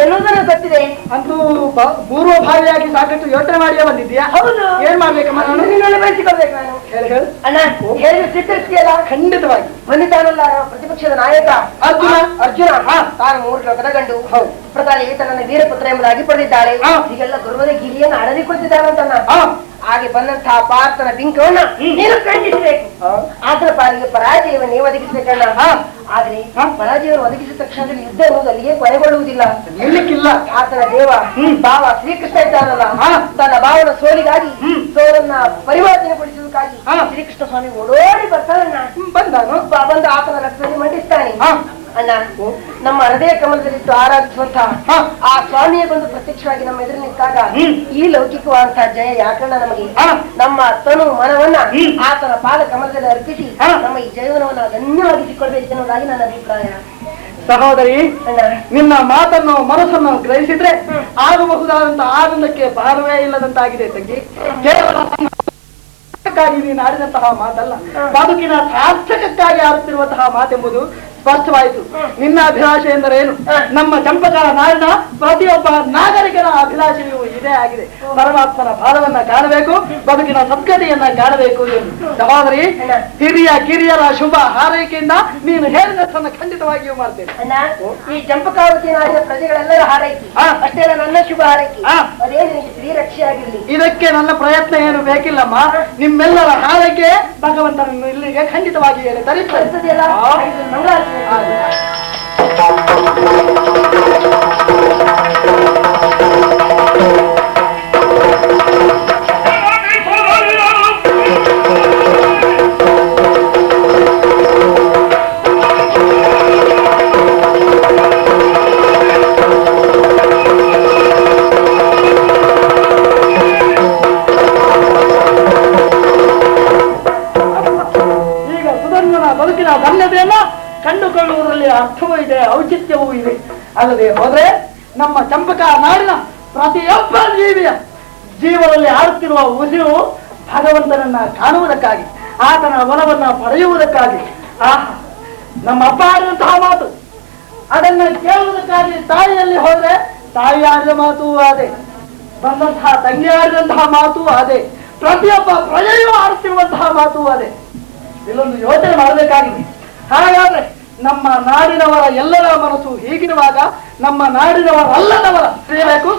ಎನ್ನುವುದನ್ನು ಗೊತ್ತಿದೆ. ಅಂತೂ ಪೂರ್ವಭಾವಿಯಾಗಿ ಸಾಕಷ್ಟು ಯೋಚನೆ ಮಾಡಿಯೇ ಬಂದಿದ್ಯಾ? ಹೌದು. ಏನ್ ಮಾಡ್ಬೇಕಮ್ಮ ನಾನು? ನಿನ್ನಲ್ಲಿ ಬೆಳೆಸಿಕೊಳ್ಬೇಕು ನಾನು. ಹೇಳು. ಅಣ್ಣ ಹೇಳಿ ಸ್ವೀಕರಿಸ್ತೀಯಲ್ಲ? ಖಂಡಿತವಾಗಿ. ಬಂದಿದ್ದಾನಲ್ಲ ಪ್ರತಿಪಕ್ಷದ ನಾಯಕ ಅರ್ಜುನ. ಅರ್ಜುನ ತಾನು 3 ಲೋಕದ ಗಂಡು. ಪ್ರಧಾನಿ ತನ್ನ ವೀರಪುತ್ರ ಎಂಬುದಾಗಿ ಪಡೆದಿದ್ದಾಳೆ. ಹೀಗೆಲ್ಲ ಗರ್ವದ ಗಿರಿಯನ್ನು ಅಡಗಿಕೊಳ್ತಿದ್ದಾನಂತನ್ನ. ಹಾಗೆ ಬಂದಂತಹ ಪಾರ್ಥನ ಬಿಂಕವನ್ನ ನೀನು ಖಂಡಿಸಬೇಕು. ಆತನ ಪಾಲಿಗೆ ಪರಾಜಯವನ್ನು ನೀವು ಒದಗಿಸಬೇಕಣ್ಣ. ಆದ್ರೆ ಪರಾಜಯವನ್ನು ಒದಗಿಸಿದ ತಕ್ಷಣದಲ್ಲಿ ಯುದ್ಧ ಎನ್ನುವುದು ಅಲ್ಲಿಗೆ ಕೊನೆಗೊಳ್ಳುವುದಿಲ್ಲ. ನಿಲ್ಲಕ್ಕಿಲ್ಲ. ಆತನ ದೇವ ಭಾವ ಶ್ರೀಕೃಷ್ಣ ಇದ್ದಾನಲ್ಲ, ತನ್ನ ಭಾವನ ಸೋಲಿಗಾಗಿ ಸೋಲನ್ನ ಪರಿವರ್ತನೆಗೊಳಿಸುವುದಕ್ಕಾಗಿ ಶ್ರೀಕೃಷ್ಣ ಸ್ವಾಮಿ ಓಡೋಡಿ ಬರ್ತಾನಣ್ಣ. ಬಂದು ಆತನ ರಕ್ತದಲ್ಲಿ ಮಂಡಿಸ್ತಾನೆ. ಅಣ್ಣ ನಮ್ಮ ಹೃದಯ ಕಮಲದಲ್ಲಿತ್ತು ಆರಾಧಿಸುವಂತಹ ಆ ಸ್ವಾಮಿಯೇ ಬಂದು ಪ್ರತ್ಯಕ್ಷವಾಗಿ ನಮ್ಮ ಎದುರು ನಿಂತಾಗ ಈ ಲೌಕಿಕವಾದಂತಹ ಜಯ ಯಾಕಣ್ಣ ನಮಗೆ? ನಮ್ಮ ತನು ಮನವನ್ನ ಆತನ ಪಾದ ಕಮಲದಲ್ಲಿ ಅರ್ಪಿಸಿ ನಮ್ಮ ಈ ಜೀವನವನ್ನು ಧನ್ಯವಾಗಿಸಿಕೊಳ್ಬೇಕು ಎನ್ನುವುದಾಗಿ ನನ್ನ ಅಭಿಪ್ರಾಯ. ಸಹೋದರಿ, ನಿನ್ನ ಮಾತನ್ನು ಮನಸ್ಸನ್ನು ಗ್ರಹಿಸಿದ್ರೆ ಆಗಬಹುದಾದಂತಹ ಆನಂದಕ್ಕೆ ಭಾರವೇ ಇಲ್ಲದಂತಾಗಿದೆ ತಂಗಿ. ಕೇವಲ ನೀನು ಆಡಿದಂತಹ ಮಾತಲ್ಲ, ಬದುಕಿನ ಸಾರ್ಥಕಕ್ಕಾಗಿ ಆಡುತ್ತಿರುವಂತಹ ಮಾತೆಂಬುದು ಸ್ಪಷ್ಟವಾಯಿತು. ನಿನ್ನ ಅಭಿಲಾಷೆ ಎಂದರೇನು? ನಮ್ಮ ಚಂಪಕರ ನಾಡಿನ ಪ್ರತಿಯೊಬ್ಬ ನಾಗರಿಕನ ಅಭಿಲಾಷೆಯೂ ಇದೇ ಆಗಿದೆ. ಪರಮಾತ್ಮನ ಪಾದವನ್ನ ಕಾಣಬೇಕು, ಬದುಕಿನ ಸದ್ಗತಿಯನ್ನ ಕಾಣಬೇಕು ಎಂದು. ಸಹೋದರಿ, ಹಿರಿಯ ಕಿರಿಯರ ಶುಭ ಹಾರೈಕೆಯಿಂದ ನೀನು ಹೇಳಿದಷ್ಟನ್ನು ಖಂಡಿತವಾಗಿಯೂ ಮಾಡ್ತೇನೆ. ಈ ಚಂಪಕಾವತಿ ನಾಡಿನ ಪ್ರಜೆಗಳೆಲ್ಲರ ಹಾರೈಕೆ ಅಷ್ಟೇ ನನ್ನ ಶುಭ ಹಾರೈಕೆ. ಅದೇ ನಿನಗೆ ಶ್ರೀರಕ್ಷೆ ಆಗಿರಲಿ. ಇದಕ್ಕೆ ನನ್ನ ಪ್ರಯತ್ನ ಏನು ಬೇಕಿಲ್ಲಮ್ಮ. ನಿಮ್ಮೆಲ್ಲರ ಹಾರೈಕೆ ಭಗವಂತನನ್ನು ಇಲ್ಲಿಗೆ ಖಂಡಿತವಾಗಿ ಹೇಳಿ ತರಿಸ್ತದೆಯಲ್ಲ. ಮಂಗಳ ಬದುಕಿನ ಧನ್ಯತೆಯನ್ನ ಕಂಡುಕೊಳ್ಳುವುದರಲ್ಲಿ ಅರ್ಥವೂ ಇದೆ, ಔಚಿತ್ಯವೂ ಇದೆ. ಅಲ್ಲದೆ ಹೋದ್ರೆ ನಮ್ಮ ಚಂಪಕ ನಾಡಿನ ಪ್ರತಿಯೊಬ್ಬ ಜೀವಿಯ ಜೀವನದಲ್ಲಿ ಆಡುತ್ತಿರುವ ಉಸಿರು ಭಗವಂತನನ್ನ ಕಾಣುವುದಕ್ಕಾಗಿ, ಆತನ ಒಲವನ್ನ ಪಡೆಯುವುದಕ್ಕಾಗಿ. ನಮ್ಮ ಅಪ್ಪ ಆಡಿದಂತಹ ಮಾತು ಅದನ್ನ ಕೇಳುವುದಕ್ಕಾಗಿ ತಾಯಿಯಲ್ಲಿ ಹೋದ್ರೆ ತಾಯಿ ಆಡಿದ ಮಾತು ಅದೇ, ಬಂದಂತಹ ತಂಗಿ ಆಡಿದಂತಹ ಮಾತು ಅದೇ, ಪ್ರತಿಯೊಬ್ಬ ಪ್ರಜೆಯೂ ಆಡುತ್ತಿರುವಂತಹ ಮಾತು ಅದೇ. ಇಲ್ಲೊಂದು ಯೋಚನೆ ಮಾಡಬೇಕಾಗಿದೆ. ಹಾಗಾದ್ರೆ ನಮ್ಮ ನಾಡಿನವರ ಎಲ್ಲರ ಮನಸ್ಸು ಹೀಗಿರುವಾಗ ನಮ್ಮ ನಾಡಿನವರಲ್ಲದವರ ಸೇರಬೇಕು.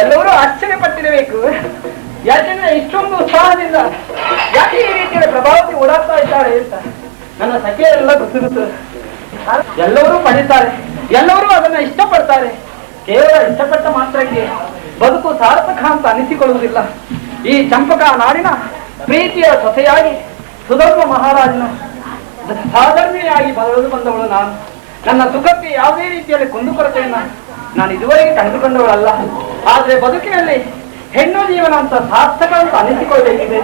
ಎಲ್ಲರೂ ಆಶ್ಚರ್ಯಪಟ್ಟಿರಬೇಕು. ಯಾಕೆಂದ್ರೆ ಇಷ್ಟೊಂದು ಉತ್ಸಾಹದಿಂದ ಯಾಕೆ ಈ ರೀತಿಯ ಪ್ರಭಾವತಿ ಓಡಾಡ್ತಾ ಇದ್ದಾಳೆ ಅಂತ ನನ್ನ ಸಖಿಯರೆಲ್ಲ ಗೊತ್ತಿರುತ್ತದೆ. ಎಲ್ಲರೂ ಪಡಿತಾರೆ, ಎಲ್ಲರೂ ಅದನ್ನ ಇಷ್ಟಪಡ್ತಾರೆ. ಕೇವಲ ಇಷ್ಟಪಟ್ಟ ಮಾತ್ರಕ್ಕೆ ಬದುಕು ಸಾರ್ಥಕ ಅಂತ ಅನಿಸಿಕೊಳ್ಳುವುದಿಲ್ಲ. ಈ ಚಂಪಕಾ ನಾಡಿನ ಪ್ರೀತಿಯ ಸೊಸೆಯಾಗಿ ಸುಧರ್ಮ ಮಹಾರಾಜನ ಸಾಧರ್ಮಿಯಾಗಿ ಬರಲು ಬಂದವಳು ನಾನು. ನನ್ನ ಸುಖಕ್ಕೆ ಯಾವುದೇ ರೀತಿಯಲ್ಲಿ ಕುಂದುಕೊರತೆಯನ್ನ ನಾನು ಇದುವರೆಗೆ ಕಂಡುಕೊಂಡವಳಲ್ಲ. ಆದ್ರೆ ಬದುಕಿನಲ್ಲಿ ಹೆಣ್ಣು ಜೀವನ ಅಂತ ಸಾರ್ಥಕ ಅಂತ ಅನಿಸಿಕೊಳ್ಳಬೇಕಿದೆ.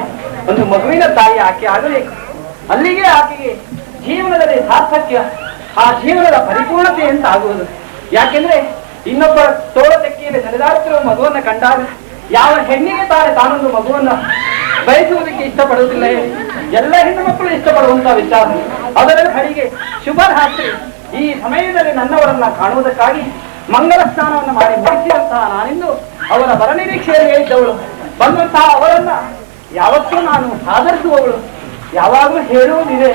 ಒಂದು ಮಗುವಿನ ತಾಯಿ ಆಕೆ ಆಗಬೇಕು. ಅಲ್ಲಿಗೆ ಆಕೆಗೆ ಜೀವನದಲ್ಲಿ ಸಾರ್ಥಕ್ಯ, ಆ ಜೀವನದ ಪರಿಪೂರ್ಣತೆ ಅಂತ ಆಗುವುದು. ಯಾಕೆಂದ್ರೆ ಇನ್ನೊಬ್ಬ ತೋಳ ತೆಕ್ಕಿಯಲ್ಲಿ ನಡೆದಾಡುತ್ತಿರುವ ಮಗುವನ್ನ ಕಂಡಾಗ ಯಾವ ಹೆಣ್ಣಿಗೆ ತಾನೊಂದು ಮಗುವನ್ನ ಬಯಸುವುದಕ್ಕೆ ಇಷ್ಟಪಡುವುದಿಲ್ಲ. ಎಲ್ಲ ಹೆಣ್ಣು ಮಕ್ಕಳು ಇಷ್ಟಪಡುವಂತಹ ವಿಚಾರ. ಅದರ ಕಡೆಗೆ ಶುಭ ರಾತ್ರಿ ಈ ಸಮಯದಲ್ಲಿ ನನ್ನವರನ್ನ ಕಾಣುವುದಕ್ಕಾಗಿ ಮಂಗಲ ಸ್ನಾನವನ್ನು ಮಾಡಿ ಮುಗಿಸಿದಂತಹ ನಾನಿಂದು ಅವರ ಬರನಿರೀಕ್ಷೆಯಲ್ಲಿ ಇದ್ದವಳು. ಬಂದಂತಹ ಅವರನ್ನ ಯಾವತ್ತೂ ನಾನು ಆಧರಿಸುವವಳು. ಯಾವಾಗಲೂ ಹೇಳುವುದಿದೆ,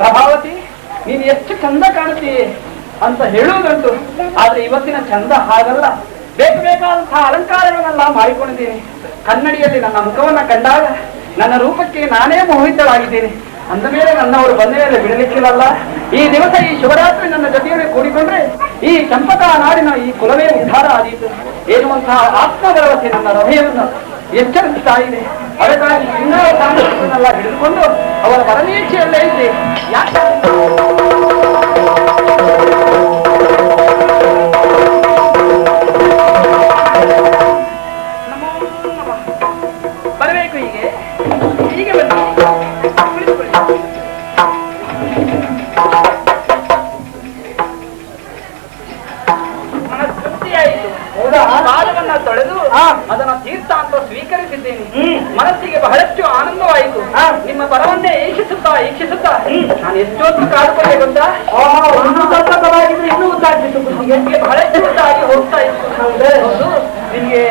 ಪ್ರಭಾವತಿ ನೀನು ಎಷ್ಟು ಚಂದ ಕಾಣುತ್ತೀಯೇ ಅಂತ ಹೇಳುವುದಂಟು. ಆದ್ರೆ ಇವತ್ತಿನ ಚಂದ ಹಾಗಲ್ಲ. ಬೇಕಾದಂತಹ ಅಲಂಕಾರಗಳನ್ನೆಲ್ಲ ಮಾಡಿಕೊಂಡಿದ್ದೀನಿ. ಕನ್ನಡಿಯಲ್ಲಿ ನನ್ನ ಮುಖವನ್ನ ಕಂಡಾಗ ನನ್ನ ರೂಪಕ್ಕೆ ನಾನೇ ಮೋಹಿತಳಾಗಿದ್ದೇನೆ. ಅಂದ ಮೇಲೆ ನನ್ನವರು ಬಂದ ಮೇಲೆ ಬಿಡಲಿಕ್ಕಿಲ್ಲಲ್ಲ. ಈ ದಿವಸ ಈ ಶಿವರಾತ್ರಿ ನನ್ನ ಜೊತೆಯಲ್ಲಿ ಕೂಡಿಕೊಂಡ್ರೆ ಈ ಚಂಪಕಾ ನಾಡಿನ ಈ ಕುಲವೇ ಉದ್ಧಾರ ಆದೀತು ಎನ್ನುವಂತಹ ಆತ್ಮಭರವಸೆ ನನ್ನ ಹೃದಯವನ್ನು ಎಚ್ಚರಿಸುತ್ತಾ ಇದೆ. ಅದಕ್ಕಾಗಿ ಇನ್ನೂ ಸಾಮರ್ಥ್ಯವನ್ನೆಲ್ಲ ಹಿಡಿದುಕೊಂಡು ಅವರ ಪರಮೇಕ್ಷೆಯಲ್ಲೇ ಇದ್ದೆ. ಯಾಕೆ ಬರಬೇಕು, ಹೀಗೆ ಹೀಗೆ ಬನ್ನಿ. ಎಷ್ಟೊತ್ತು ಕಾಡ್ಕೊಳ್ಳೆ ಗೊತ್ತಾ? ಒಂದು ಸ್ವಲ್ಪ ಕವಾಗಿದ್ರೆ ಇನ್ನೂ ಉದ್ದಾಗ್ತಿತ್ತು ಕುತ್ತಿಗೆ. ಬಹಳಷ್ಟು ಉದ್ದಾಗಿ ಹೋಗ್ತಾ ಇತ್ತು. ಹೌದು. ನಿಮ್ಗೆ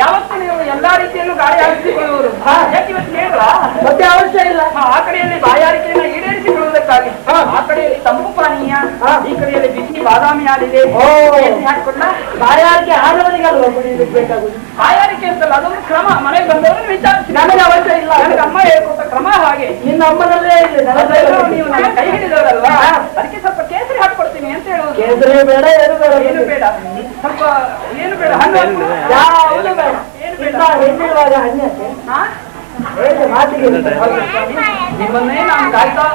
ಯಾವತ್ತು ನೀವು ಎಲ್ಲಾ ರೀತಿಯಲ್ಲೂ ಗಾಳಿ ಆಡಿಸಿಕೊಳ್ಳುವರು. ಯಾಕೆ ಇವತ್ತು ಹೇಳಿದ್ರ? ಮತ್ತೆ ಅವಶ್ಯ ಇಲ್ಲ. ಆ ಕಡೆಯಲ್ಲಿ ಬಾಯಾರಿಕೆಯನ್ನು ಈಡೇರಿಸಿಕೊಳ್ಳುವುದಕ್ಕಾಗಿ ಆ ಕಡೆಯಲ್ಲಿ ತಂಪು ಪಾನೀಯ, ಈ ಕಡೆಯಲ್ಲಿ ಬಿಸಿ ಬಾದಾಮಿ ಹಾಲಿದೆ. ಹಾಕಿಕೊಂಡ ಬಾಯಾರಿಕೆ ಆದವರಿಗಲ್ವ ಕುಡಿಯಲಿಕ್ಕೆ ಬೇಕಾಗುದು. ಬಾಯಾರಿಕೆ ಅಂತಲ್ಲ, ಅದೊಂದು ಕ್ರಮ. ಮನೆಗೆ ಬಂದವರು ವಿಚಾರಿಸಿ. ನನಗೆ ಅವಶ್ಯ ಇಲ್ಲ. ನನಗೆ ಅಮ್ಮ ಹೇಳ್ಕೊಟ್ಟ ಕ್ರಮ ಹಾಗೆ. ನಿನ್ನ ಅಮ್ಮನಲ್ಲೇ ಇದೆ. ನೀವು ನನ್ನ ಕೈ ಹಿಡಿದವರಲ್ವಾ, ಅದಕ್ಕೆ ಸ್ವಲ್ಪ ಕೇಸರಿ ಹಾಕೊಡ್ತೀನಿ ಅಂತ ಹೇಳುವುದು. ಕೇಸರಿ ಬೇಡ, ಏನು ಬೇಡ. ಏನು ಬೇಡ, ಸ್ವಲ್ಪ ಏನು ಬೇಡ, ಹಣ್ಣು ಯಾವುದು ಬೇಡ. ಏನು ಬೇಡ. ಹೆಣ್ಣಿರುವಾಗ ಹಣ್ಣಕ್ಕೆ ಹೇಗೆ ಮಾತಿಗೆ ನಿಮ್ಮನ್ನೇ ನಾನು ಕಾಯ್ತಾ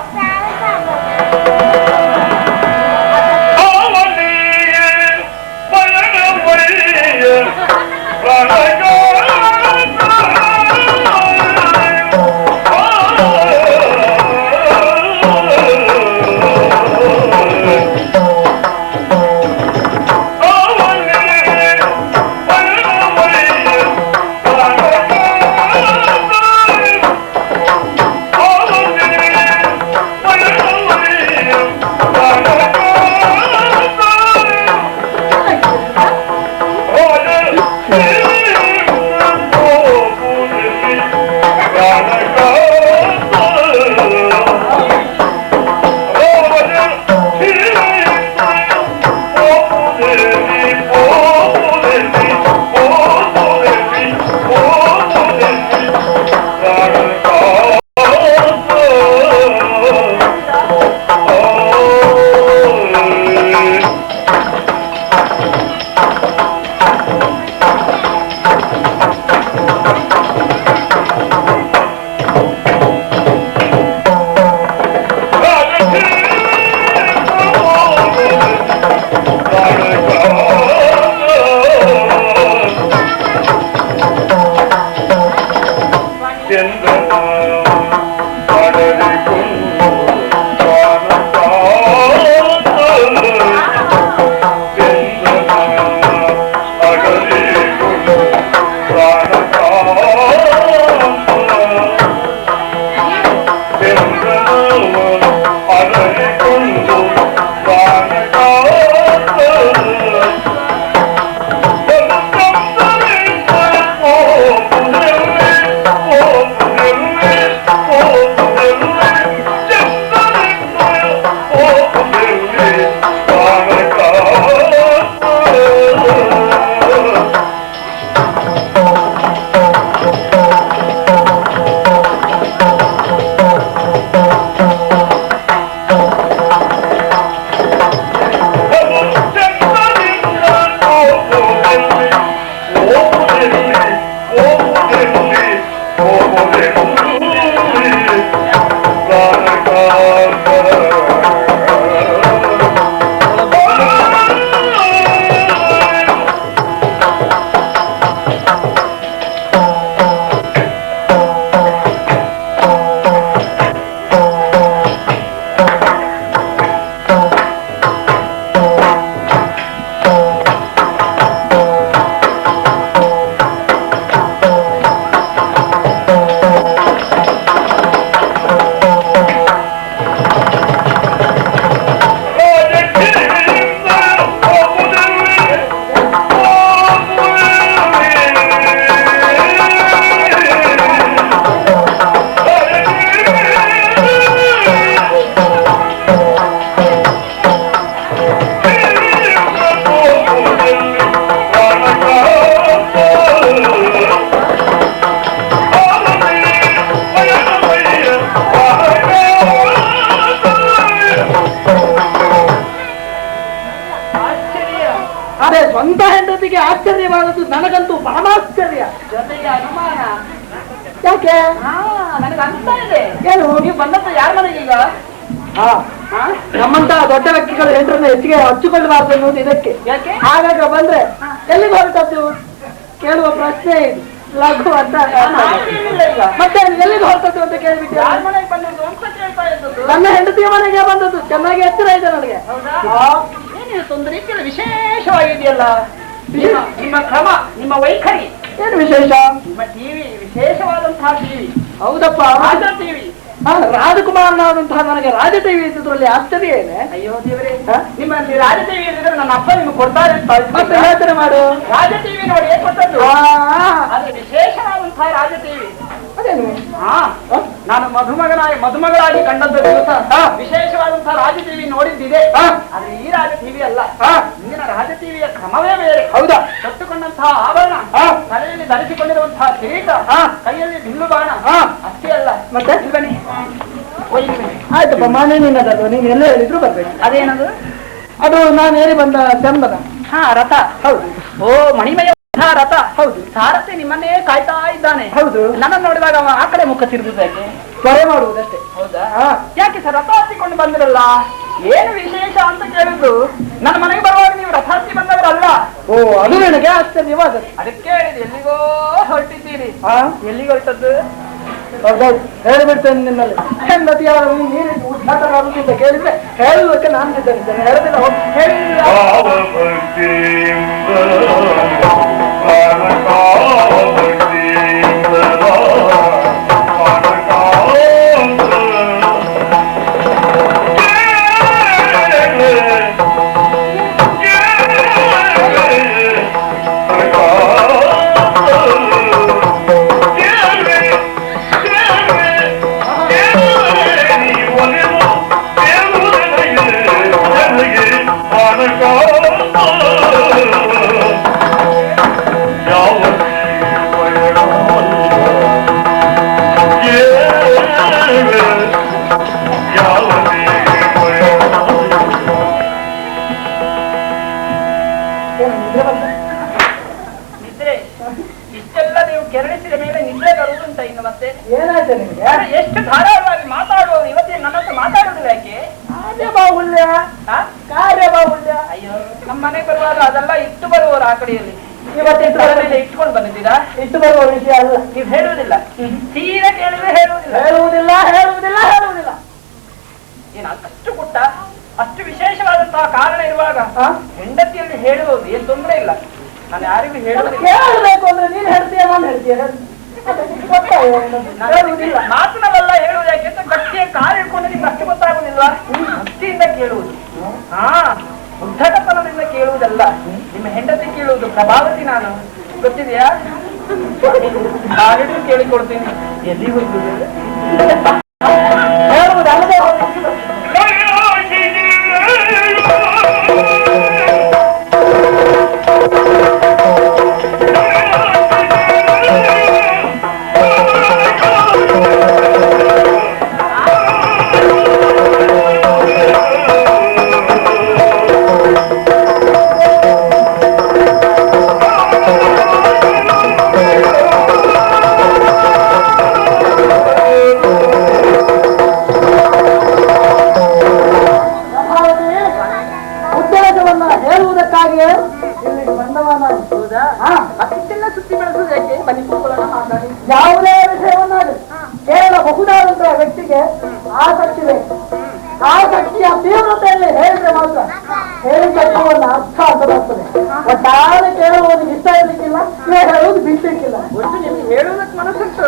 ಸ್ವಂತ ಹೆಂಡತಿಗೆ ಆಶ್ಚರ್ಯವಾದದ್ದು ನನಗಂತೂ ಪರಮಾಶ್ಚರ್ಯ. ಜೊತೆಗೆ ಅನುಮಾನ. ಯಾಕೆ? ನನಗೆ ಅನ್ಸ್ತಾ ಇದೆ, ಏನು ನೀವು ಬಂದದ್ದು ಯಾರ ಮನೆಗೆ ಈಗ? ನಮ್ಮಂತ ದೊಡ್ಡ ವ್ಯಕ್ತಿಗಳು ಹೆಂಡರನ್ನ ಹೆಚ್ಚಿಗೆ ಹಚ್ಚಿಕೊಳ್ಳಬಾರ್ದು ಅನ್ನೋದು ಇದಕ್ಕೆ. ಯಾಕೆ? ಹಾಗಾಗ ಬಂದ್ರೆ ಎಲ್ಲಿಗೆ ಹೊರಟದ್ದು ಕೇಳುವ ಪ್ರಶ್ನೆ ಇದು ಲಘು ಅಂತ. ಮತ್ತೆ ಎಲ್ಲಿಗೆ ಹೊರಟದ್ದು ಅಂತ ಕೇಳ್ಬಿಟ್ಟು ಯಾರ ಮನೆಗೆ ಬಂದದ್ದು ಅಂತ ಕೇಳ್ತಾ ಇದ್ದದ್ದು. ನನ್ನ ಹೆಂಡತಿಯ ಮನೆಗೆ ಬಂದದ್ದು. ಚೆನ್ನಾಗಿ ಎಚ್ಚರ ಇದೆ ನನಗೆ. ಒಂದು ರೀತಿಯಲ್ಲಿ ವಿಶೇಷವಾಗಿದೆಯಲ್ಲ ನಿಮ್ಮ ಕ್ರಮ, ನಿಮ್ಮ ವೈಖರಿ. ಏನು ವಿಶೇಷ? ನಿಮ್ಮ ಟಿವಿ, ವಿಶೇಷವಾದಂತಹ ಟಿವಿ. ಹೌದಪ್ಪ. ರಾಜ ಟಿವಿ. ರಾಜಕುಮಾರನಾದಂತಹ ನನಗೆ ರಾಜ ಟಿವಿ ಇದ್ದುದ್ರಲ್ಲಿ ಆಶ್ಚರ್ಯ ಏನೇ? ಅಯ್ಯೋ ದೇವರೇ, ನಿಮ್ಮಲ್ಲಿ ರಾಜ ಟಿವಿ ಇದ್ರೆ ನನ್ನ ಅಪ್ಪ ನಿಮ್ಗೆ ಕೊಡ್ತಾರೆ ಅಂತ ಮತ್ತೆ ಯೋಚನೆ ಮಾಡು. ರಾಜ ಟಿವಿ ನೋಡಿ ಏನ್ ಕೊಟ್ಟದ್ದು? ಅದು ವಿಶೇಷವಾದಂತಹ ರಾಜ ಟಿವಿ. ಅದೇನು? ನಾನು ಮದುಮಗಳಾಗಿ ಕಂಡದ್ದು ದಿವಸ ವಿಶೇಷವಾದಂತಹ ರಾಜ ಟಿವಿ ನೋಡಿದ್ದಿದೆ. ಆದ್ರೆ ಈ ರಾಜ ಟಿವಿ ಅಲ್ಲ. ಇಂದಿನ ರಾಜ ಟಿವಿಯ ಕ್ರಮವೇ ಬೇರೆ. ಹೌದಾ? ತೊಟ್ಟುಕೊಂಡಂತಹ ಆಭರಣ, ತಲೆಯಲ್ಲಿ ಧರಿಸಿಕೊಂಡಿರುವಂತಹ ಕಿರೀಟ, ಕೈಯಲ್ಲಿ ಬಿಲ್ಲು ಬಾಣ ಅಷ್ಟೇ ಅಲ್ಲ. ಮತ್ತೆ ಬನ್ನಿ ಆಯ್ತಪ್ಪ, ಮಾನೇ ನಿನ್ನದಲ್ವ, ನೀನು ಎಲ್ಲ ಹೇಳಿದ್ರು ಬರ್ಬೇಕು. ಅದೇನದು? ಅದು ನಾನು ಹೇಳಿ ಬಂದ ಚಂದನ. ರಥ. ಹೌದು. ಓ, ಮಣಿಮಯ ರಥ. ಹೌದು. ಸಾರಥಿ ನಿಮ್ಮನ್ನೇ ಕಾಯ್ತಾ ಇದ್ದಾನೆ. ಹೌದು. ನನ್ನ ನೋಡಿದಾಗ ಅವ ಆ ಕಡೆ ಮುಖ ತಿರುಗುದು ಯಾಕೆ? ತ್ವರೆ ಮಾಡುವುದಷ್ಟೇ. ಹೌದಾ? ಯಾಕೆ ಸರ್ ರಥ ಹತ್ತಿಕೊಂಡು ಬಂದಿರಲ್ಲ? ಏನು ವಿಶೇಷ ಅಂತ ಕೇಳಿದ್ದು. ನನ್ನ ಮನೆಗೆ ಬರುವಾಗ ನೀವು ರಥ ಹತ್ತಿ ಬಂದವರಲ್ಲ. ಓ, ಅದು ನನಗೆ ಆಶ್ಚರ್ಯವಾದದ್ದು. ಅದಕ್ಕೆ ಹೇಳಿದೆ, ಎಲ್ಲಿಗೋ ಹೊರಟಿದ್ದೀರಿ. ಎಲ್ಲಿಗೆ ಹೊರಟದ್ದು? ಹೌದೌದು, ಹೇಳಿಬಿಡ್ತೇನೆ ನಿನ್ನಲ್ಲಿ. ಹೆಂಡತಿ ಯಾರು ನೀನು ಉದ್ಘಾಟ ಆಗುತ್ತಿದ್ದ ಕೇಳಿದ್ರೆ ಹೇಳುವುದಕ್ಕೆ ನಾನು ಸಿದ್ಧನಿದ್ದೇನೆ. ಹೇಳದಿಲ್ಲ ಹೇಳಿಲ್ಲ. ನಿದ್ರೆ ಇಷ್ಟೆಲ್ಲ ನೀವು ಕೆರಳಿಸಿದ ಮೇಲೆ ನಿದ್ರೆ ಬರುವುದುಂಟ ಇನ್ನು ಮತ್ತೆ? ಏನಾಯ್ತು ನಿಮಗೆ? ಎಷ್ಟು ಧಾರಾಳವಾಗಿ ಮಾತಾಡುವವರು ಇವತ್ತೇ ನನ್ನ ಹತ್ರ ಮಾತಾಡುವುದಿಲ್ಲ ಯಾಕೆ? ಕಾರ್ಯಬಾಹುಳ್ಯ. ಕಾರ್ಯಬಾಹುಳ್ಯ. ಅಯ್ಯೋ, ನಮ್ಮ ಮನೆಗೆ ಬರುವಾಗ ಅದೆಲ್ಲ ಇಟ್ಟು ಬರುವವರು ಆ ಕಡೆಯಲ್ಲಿ. ಇವತ್ತಿನ ಮೇಲೆ ಇಟ್ಕೊಂಡು ಬಂದಿದ್ದೀರಾ? ಇಟ್ಟು ಬರುವ ವಿಷಯ ಅಲ್ಲ. ನೀವು ಹೇಳುವುದಿಲ್ಲ, ತೀರಾ ಕೇಳಿದ್ರೆ ಹೇಳುವುದಿಲ್ಲ. ಹೇಳುವುದಿಲ್ಲ ಹೇಳುವುದಿಲ್ಲ ಹೇಳುವುದಿಲ್ಲ. ಏನು ಅಷ್ಟು ಪುಟ್ಟ, ಅಷ್ಟು ವಿಶೇಷವಾದಂತಹ ಕಾರಣ ಇರುವಾಗ ಹೆಂಡತಿಯಲ್ಲಿ ಹೇಳುವುದು ಏನು ತೊಂದರೆ ಇಲ್ಲ. ನಾನು ಯಾರಿಗೂ ಹೇಳುವುದಿಲ್ಲ. ಹೇಳಬೇಕು ಅಂದ್ರೆ ನೀನು ಹೇಳ್ತೀಯ, ನಾನು ಹೇಳ್ತೀಯ. ಹೇಳುವುದಿಲ್ಲ. ಮಾತನವಲ್ಲ ಹೇಳುವುದು. ಯಾಕೆ ಅಂತ ಗಟ್ಟಿಯ ಕಾಲು ಇಟ್ಕೊಂಡು ನಿಮ್ಗೆ ಅಷ್ಟು ಗೊತ್ತಾಗುದಿಲ್ವಾ? ಭಕ್ತಿಯಿಂದ ಕೇಳುವುದು. ಉದ್ಧಟತನದಿಂದ ಕೇಳುವುದಲ್ಲ. ನಿಮ್ಮ ಹೆಂಡತಿ ಕೇಳುವುದು. ಪ್ರಭಾವತಿ ನಾನು ಗೊತ್ತಿದೆಯಾ? ಕಾಲಿಟ್ಟು ಕೇಳಿಕೊಡ್ತೀನಿ. ಎಲ್ಲಿ ಹೋಗುದು? ಹೇಳುವುದು ಅಲ್ಲದೆ ಹೇಳುವುದಕ್ಕಾಗಿಯೇ ಇಲ್ಲಿಗೆ ಬಂದವ ನಾನು. ಅಷ್ಟೆಲ್ಲ ಸುದ್ದಿ ಬೆಳೆಸುವುದು ಯಾಕೆ? ಬನ್ನಿ ಕೂತ್ಕೊಳ್ಳೋಣ, ಮಾತಾಡಿ. ಯಾವುದೇ ವಿಷಯವನ್ನಾಗಲಿ ಕೇಳಬಹುದಾದಂತಹ ವ್ಯಕ್ತಿಗೆ ಆಸಕ್ತಿ ಬೇಕು. ಆಸಕ್ತಿಯ ತೀವ್ರತೆಯಲ್ಲಿ ಹೇಳಿದ್ರೆ ಮಾತ್ರ ಹೇಳಿಕೆ ಒಂದು ಅರ್ಥ ಅಂತ ಬರ್ತದೆ. ಒಟ್ಟಾರೆ ಕೇಳುವುದು ಇಷ್ಟ ಇರ್ಲಿಕ್ಕಿಲ್ಲ, ಹೇಳುವುದು ಬಿಡ್ಲಿಕ್ಕಿಲ್ಲ. ಒಟ್ಟು ನಿಮ್ಗೆ ಹೇಳುವುದಕ್ಕೆ ಮನಸ್ಸುಂಟು.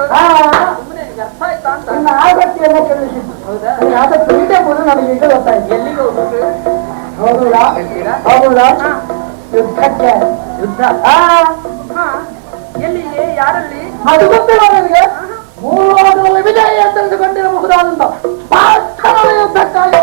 ಅರ್ಥ ಆಯ್ತಾ ಅಂತ ನನ್ನ ಆಸಕ್ತಿಯನ್ನು ಕೇಳಿಸಿದ್ದು. ಹೌದಾ? ನಿನ್ನ ಆಸಕ್ತಿ ಇರಬಹುದು, ನನಗೆ ಈಗ ಗೊತ್ತಾಯ್ತು. ಎಲ್ಲಿಗೆ ಹೋಗ್ಬೇಕು? ಹೌದಾ? ಹೌದಾ? ಯುದ್ಧಕ್ಕೆ. ಯುದ್ಧ? ಎಲ್ಲಿಗೆ? ಯಾರಲ್ಲಿ? ಅದು ಗೊತ್ತಿಲ್ಲ ನನಗೆ. ಮೂರು ವಿಜಯ ಅಂತ ತಿಳಿದುಕೊಂಡಿರಬಹುದಾದಂತ ಪಾರ್ಥನ ಯುದ್ಧಕ್ಕಾಗಿ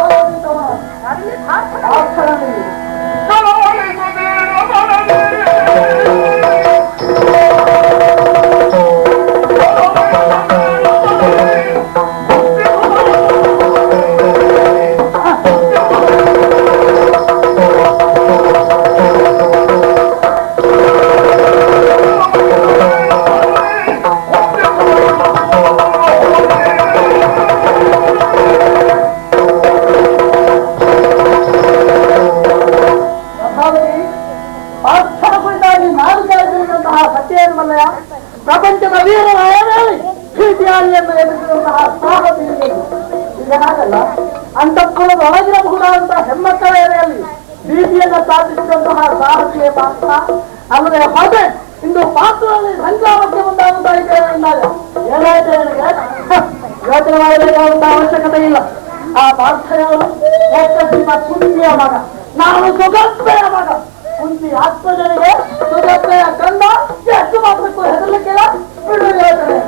ಪ್ರಪಂಚದ ವೀರ ಪ್ರೀತಿಯಾಗಿಯನ್ನು ಎದುರಿಸಿದಂತಹ ಸಾಹಸಿ ಈಗ ಹಾಗಲ್ಲ. ಅಂತಃಪುರದ ಒಳಗಿರಬಹುದಾದಂತಹ ಹೆಮ್ಮಕ್ಕಳೆಯಲ್ಲಿ ಭೀತಿಯನ್ನು ಸ್ಥಾಪಿಸಿದಂತಹ ಸಾಹಸಿಯ ಪಾತ್ರ. ಅಲ್ಲದೆ ಹೊಸೆ ಇಂದು ಪಾತ್ರದಲ್ಲಿ ಸಂಗ್ರಾಮಕ್ಕೆ ಮುಂದಾಗುತ್ತಾ ಇದ್ದೇವೆ ಎಂದಾಗ ಏನಾಯ್ತು ನನಗೆ ಯೋಚನೆ ಮಾಡಬೇಕಾದಂತ ಅವಶ್ಯಕತೆ ಇಲ್ಲ. ಆ ಪಾರ್ಥನವರು ಕುಂತಿಯ ಮಗ, ನಾನು ಸುಗತ್ತೆಯ ಮಗ. ಕುಂತಿ 10 ಜನರಿಗೆ ಸುಗತ್ತೆಯ ಗಂಡ ಎಷ್ಟು ಮಾತ್ರಕ್ಕೂ ಹೆದರ್ಲಿಕ್ಕಿಲ್ಲ. ಬಿಡು ಯೋಚನೆ.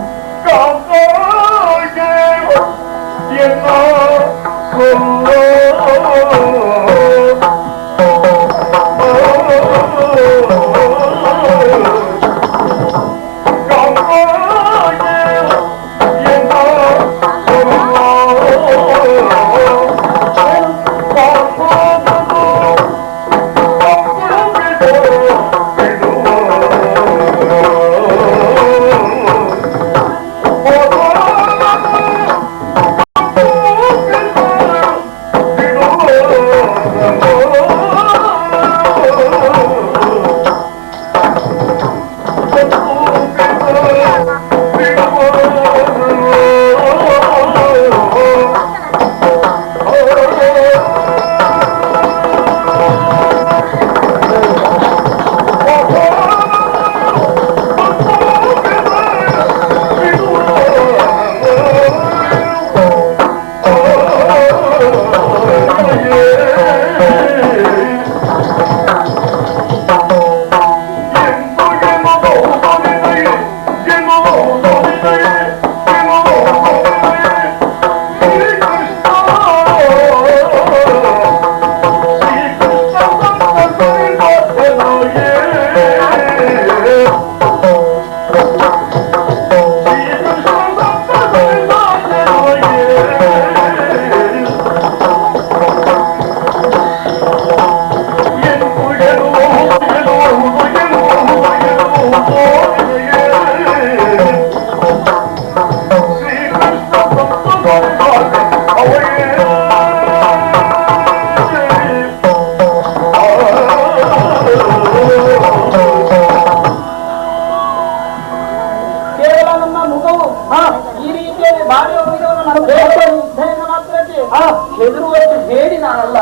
ಹೆದರುವಷ್ಟು ಹೇಳಿ ನಾನಲ್ಲ.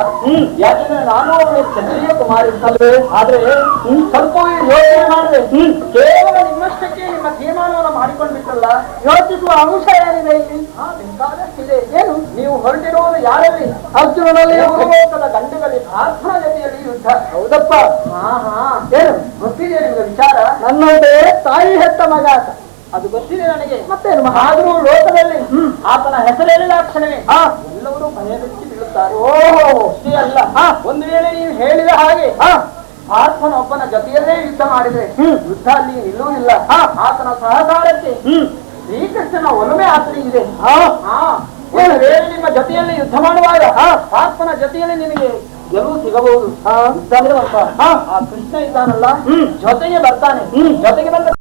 ಯಾಕಂದ್ರೆ ನಾನು ಅವಳು ಚಂದ್ರಿಯ ಕುಮಾರಿ ಅಂತಲ್ವೇ. ಆದ್ರೆ ಸ್ವಲ್ಪ ಯೋಚನೆ ಮಾಡಿದೆ. ಕೇವಲ ನಿಮ್ಮಷ್ಟಕ್ಕೆ ನಿಮ್ಮ ತೀರ್ಮಾನವನ್ನು ಮಾಡಿಕೊಂಡ್ಬಿಟ್ಟಲ್ಲ. ಯೋಚಿಸುವ ಅಂಶ ಏನಿದೆ ಇಲ್ಲಿ? ಬೇಕಾದಷ್ಟಿದೆ. ಏನು ನೀವು ಹೊರಟಿರುವುದು ಯಾರಲ್ಲಿ? ಅರ್ಜುನನಲ್ಲಿ ಭೂಲೋಕದ ಗಂಡುಗಳಲ್ಲಿ ಪ್ರಾರ್ಥನಾ ಜೊತೆಯಲ್ಲಿ ಯುದ್ಧ. ಹೌದಪ್ಪ. ಏನು ಗೊತ್ತಿದೆ ನಿಮ್ಗೆ ವಿಚಾರ? ನನ್ನೊಂದೇ ತಾಯಿ ಹೆತ್ತ ಮಗ ಆತ, ಅದು ಗೊತ್ತಿದೆ ನನಗೆ. ಮತ್ತೇನು ಆದರೂ ಲೋಕದಲ್ಲಿ ಆತನ ಹೆಸರೇಳಿದ ಕ್ಷಣವೇ ಎಲ್ಲರೂ ಭಯವೆತ್ತಿ ಬೀಳುತ್ತಾರೆ. ಅಷ್ಟೇ ಅಲ್ಲ, ಒಂದು ವೇಳೆ ನೀವು ಹೇಳಿದ ಹಾಗೆ ಆತನೊಬ್ಬನ ಜೊತೆಯಲ್ಲೇ ಯುದ್ಧ ಮಾಡಿದ್ರೆ ಯುದ್ಧ ಅಲ್ಲಿ ನಿಲ್ಲುವುದಿಲ್ಲ. ಆತನ ಸಹಕಾರಕ್ಕೆ ಶ್ರೀಕೃಷ್ಣನ ಒಲುಮೆ ಆತನಿಗಿದೆ. ಒಂದು ವೇಳೆ ನಿಮ್ಮ ಜೊತೆಯಲ್ಲಿ ಯುದ್ಧ ಮಾಡುವಾಗ ಆತನ ಜೊತೆಯಲ್ಲಿ ನಿನಗೆ ಗೆಲುವು ಸಿಗಬಹುದು. ಆ ಕೃಷ್ಣ ಇದ್ದಾನಲ್ಲ, ಜೊತೆಗೆ ಬರ್ತಾನೆ. ಜೊತೆಗೆ ಬಂದ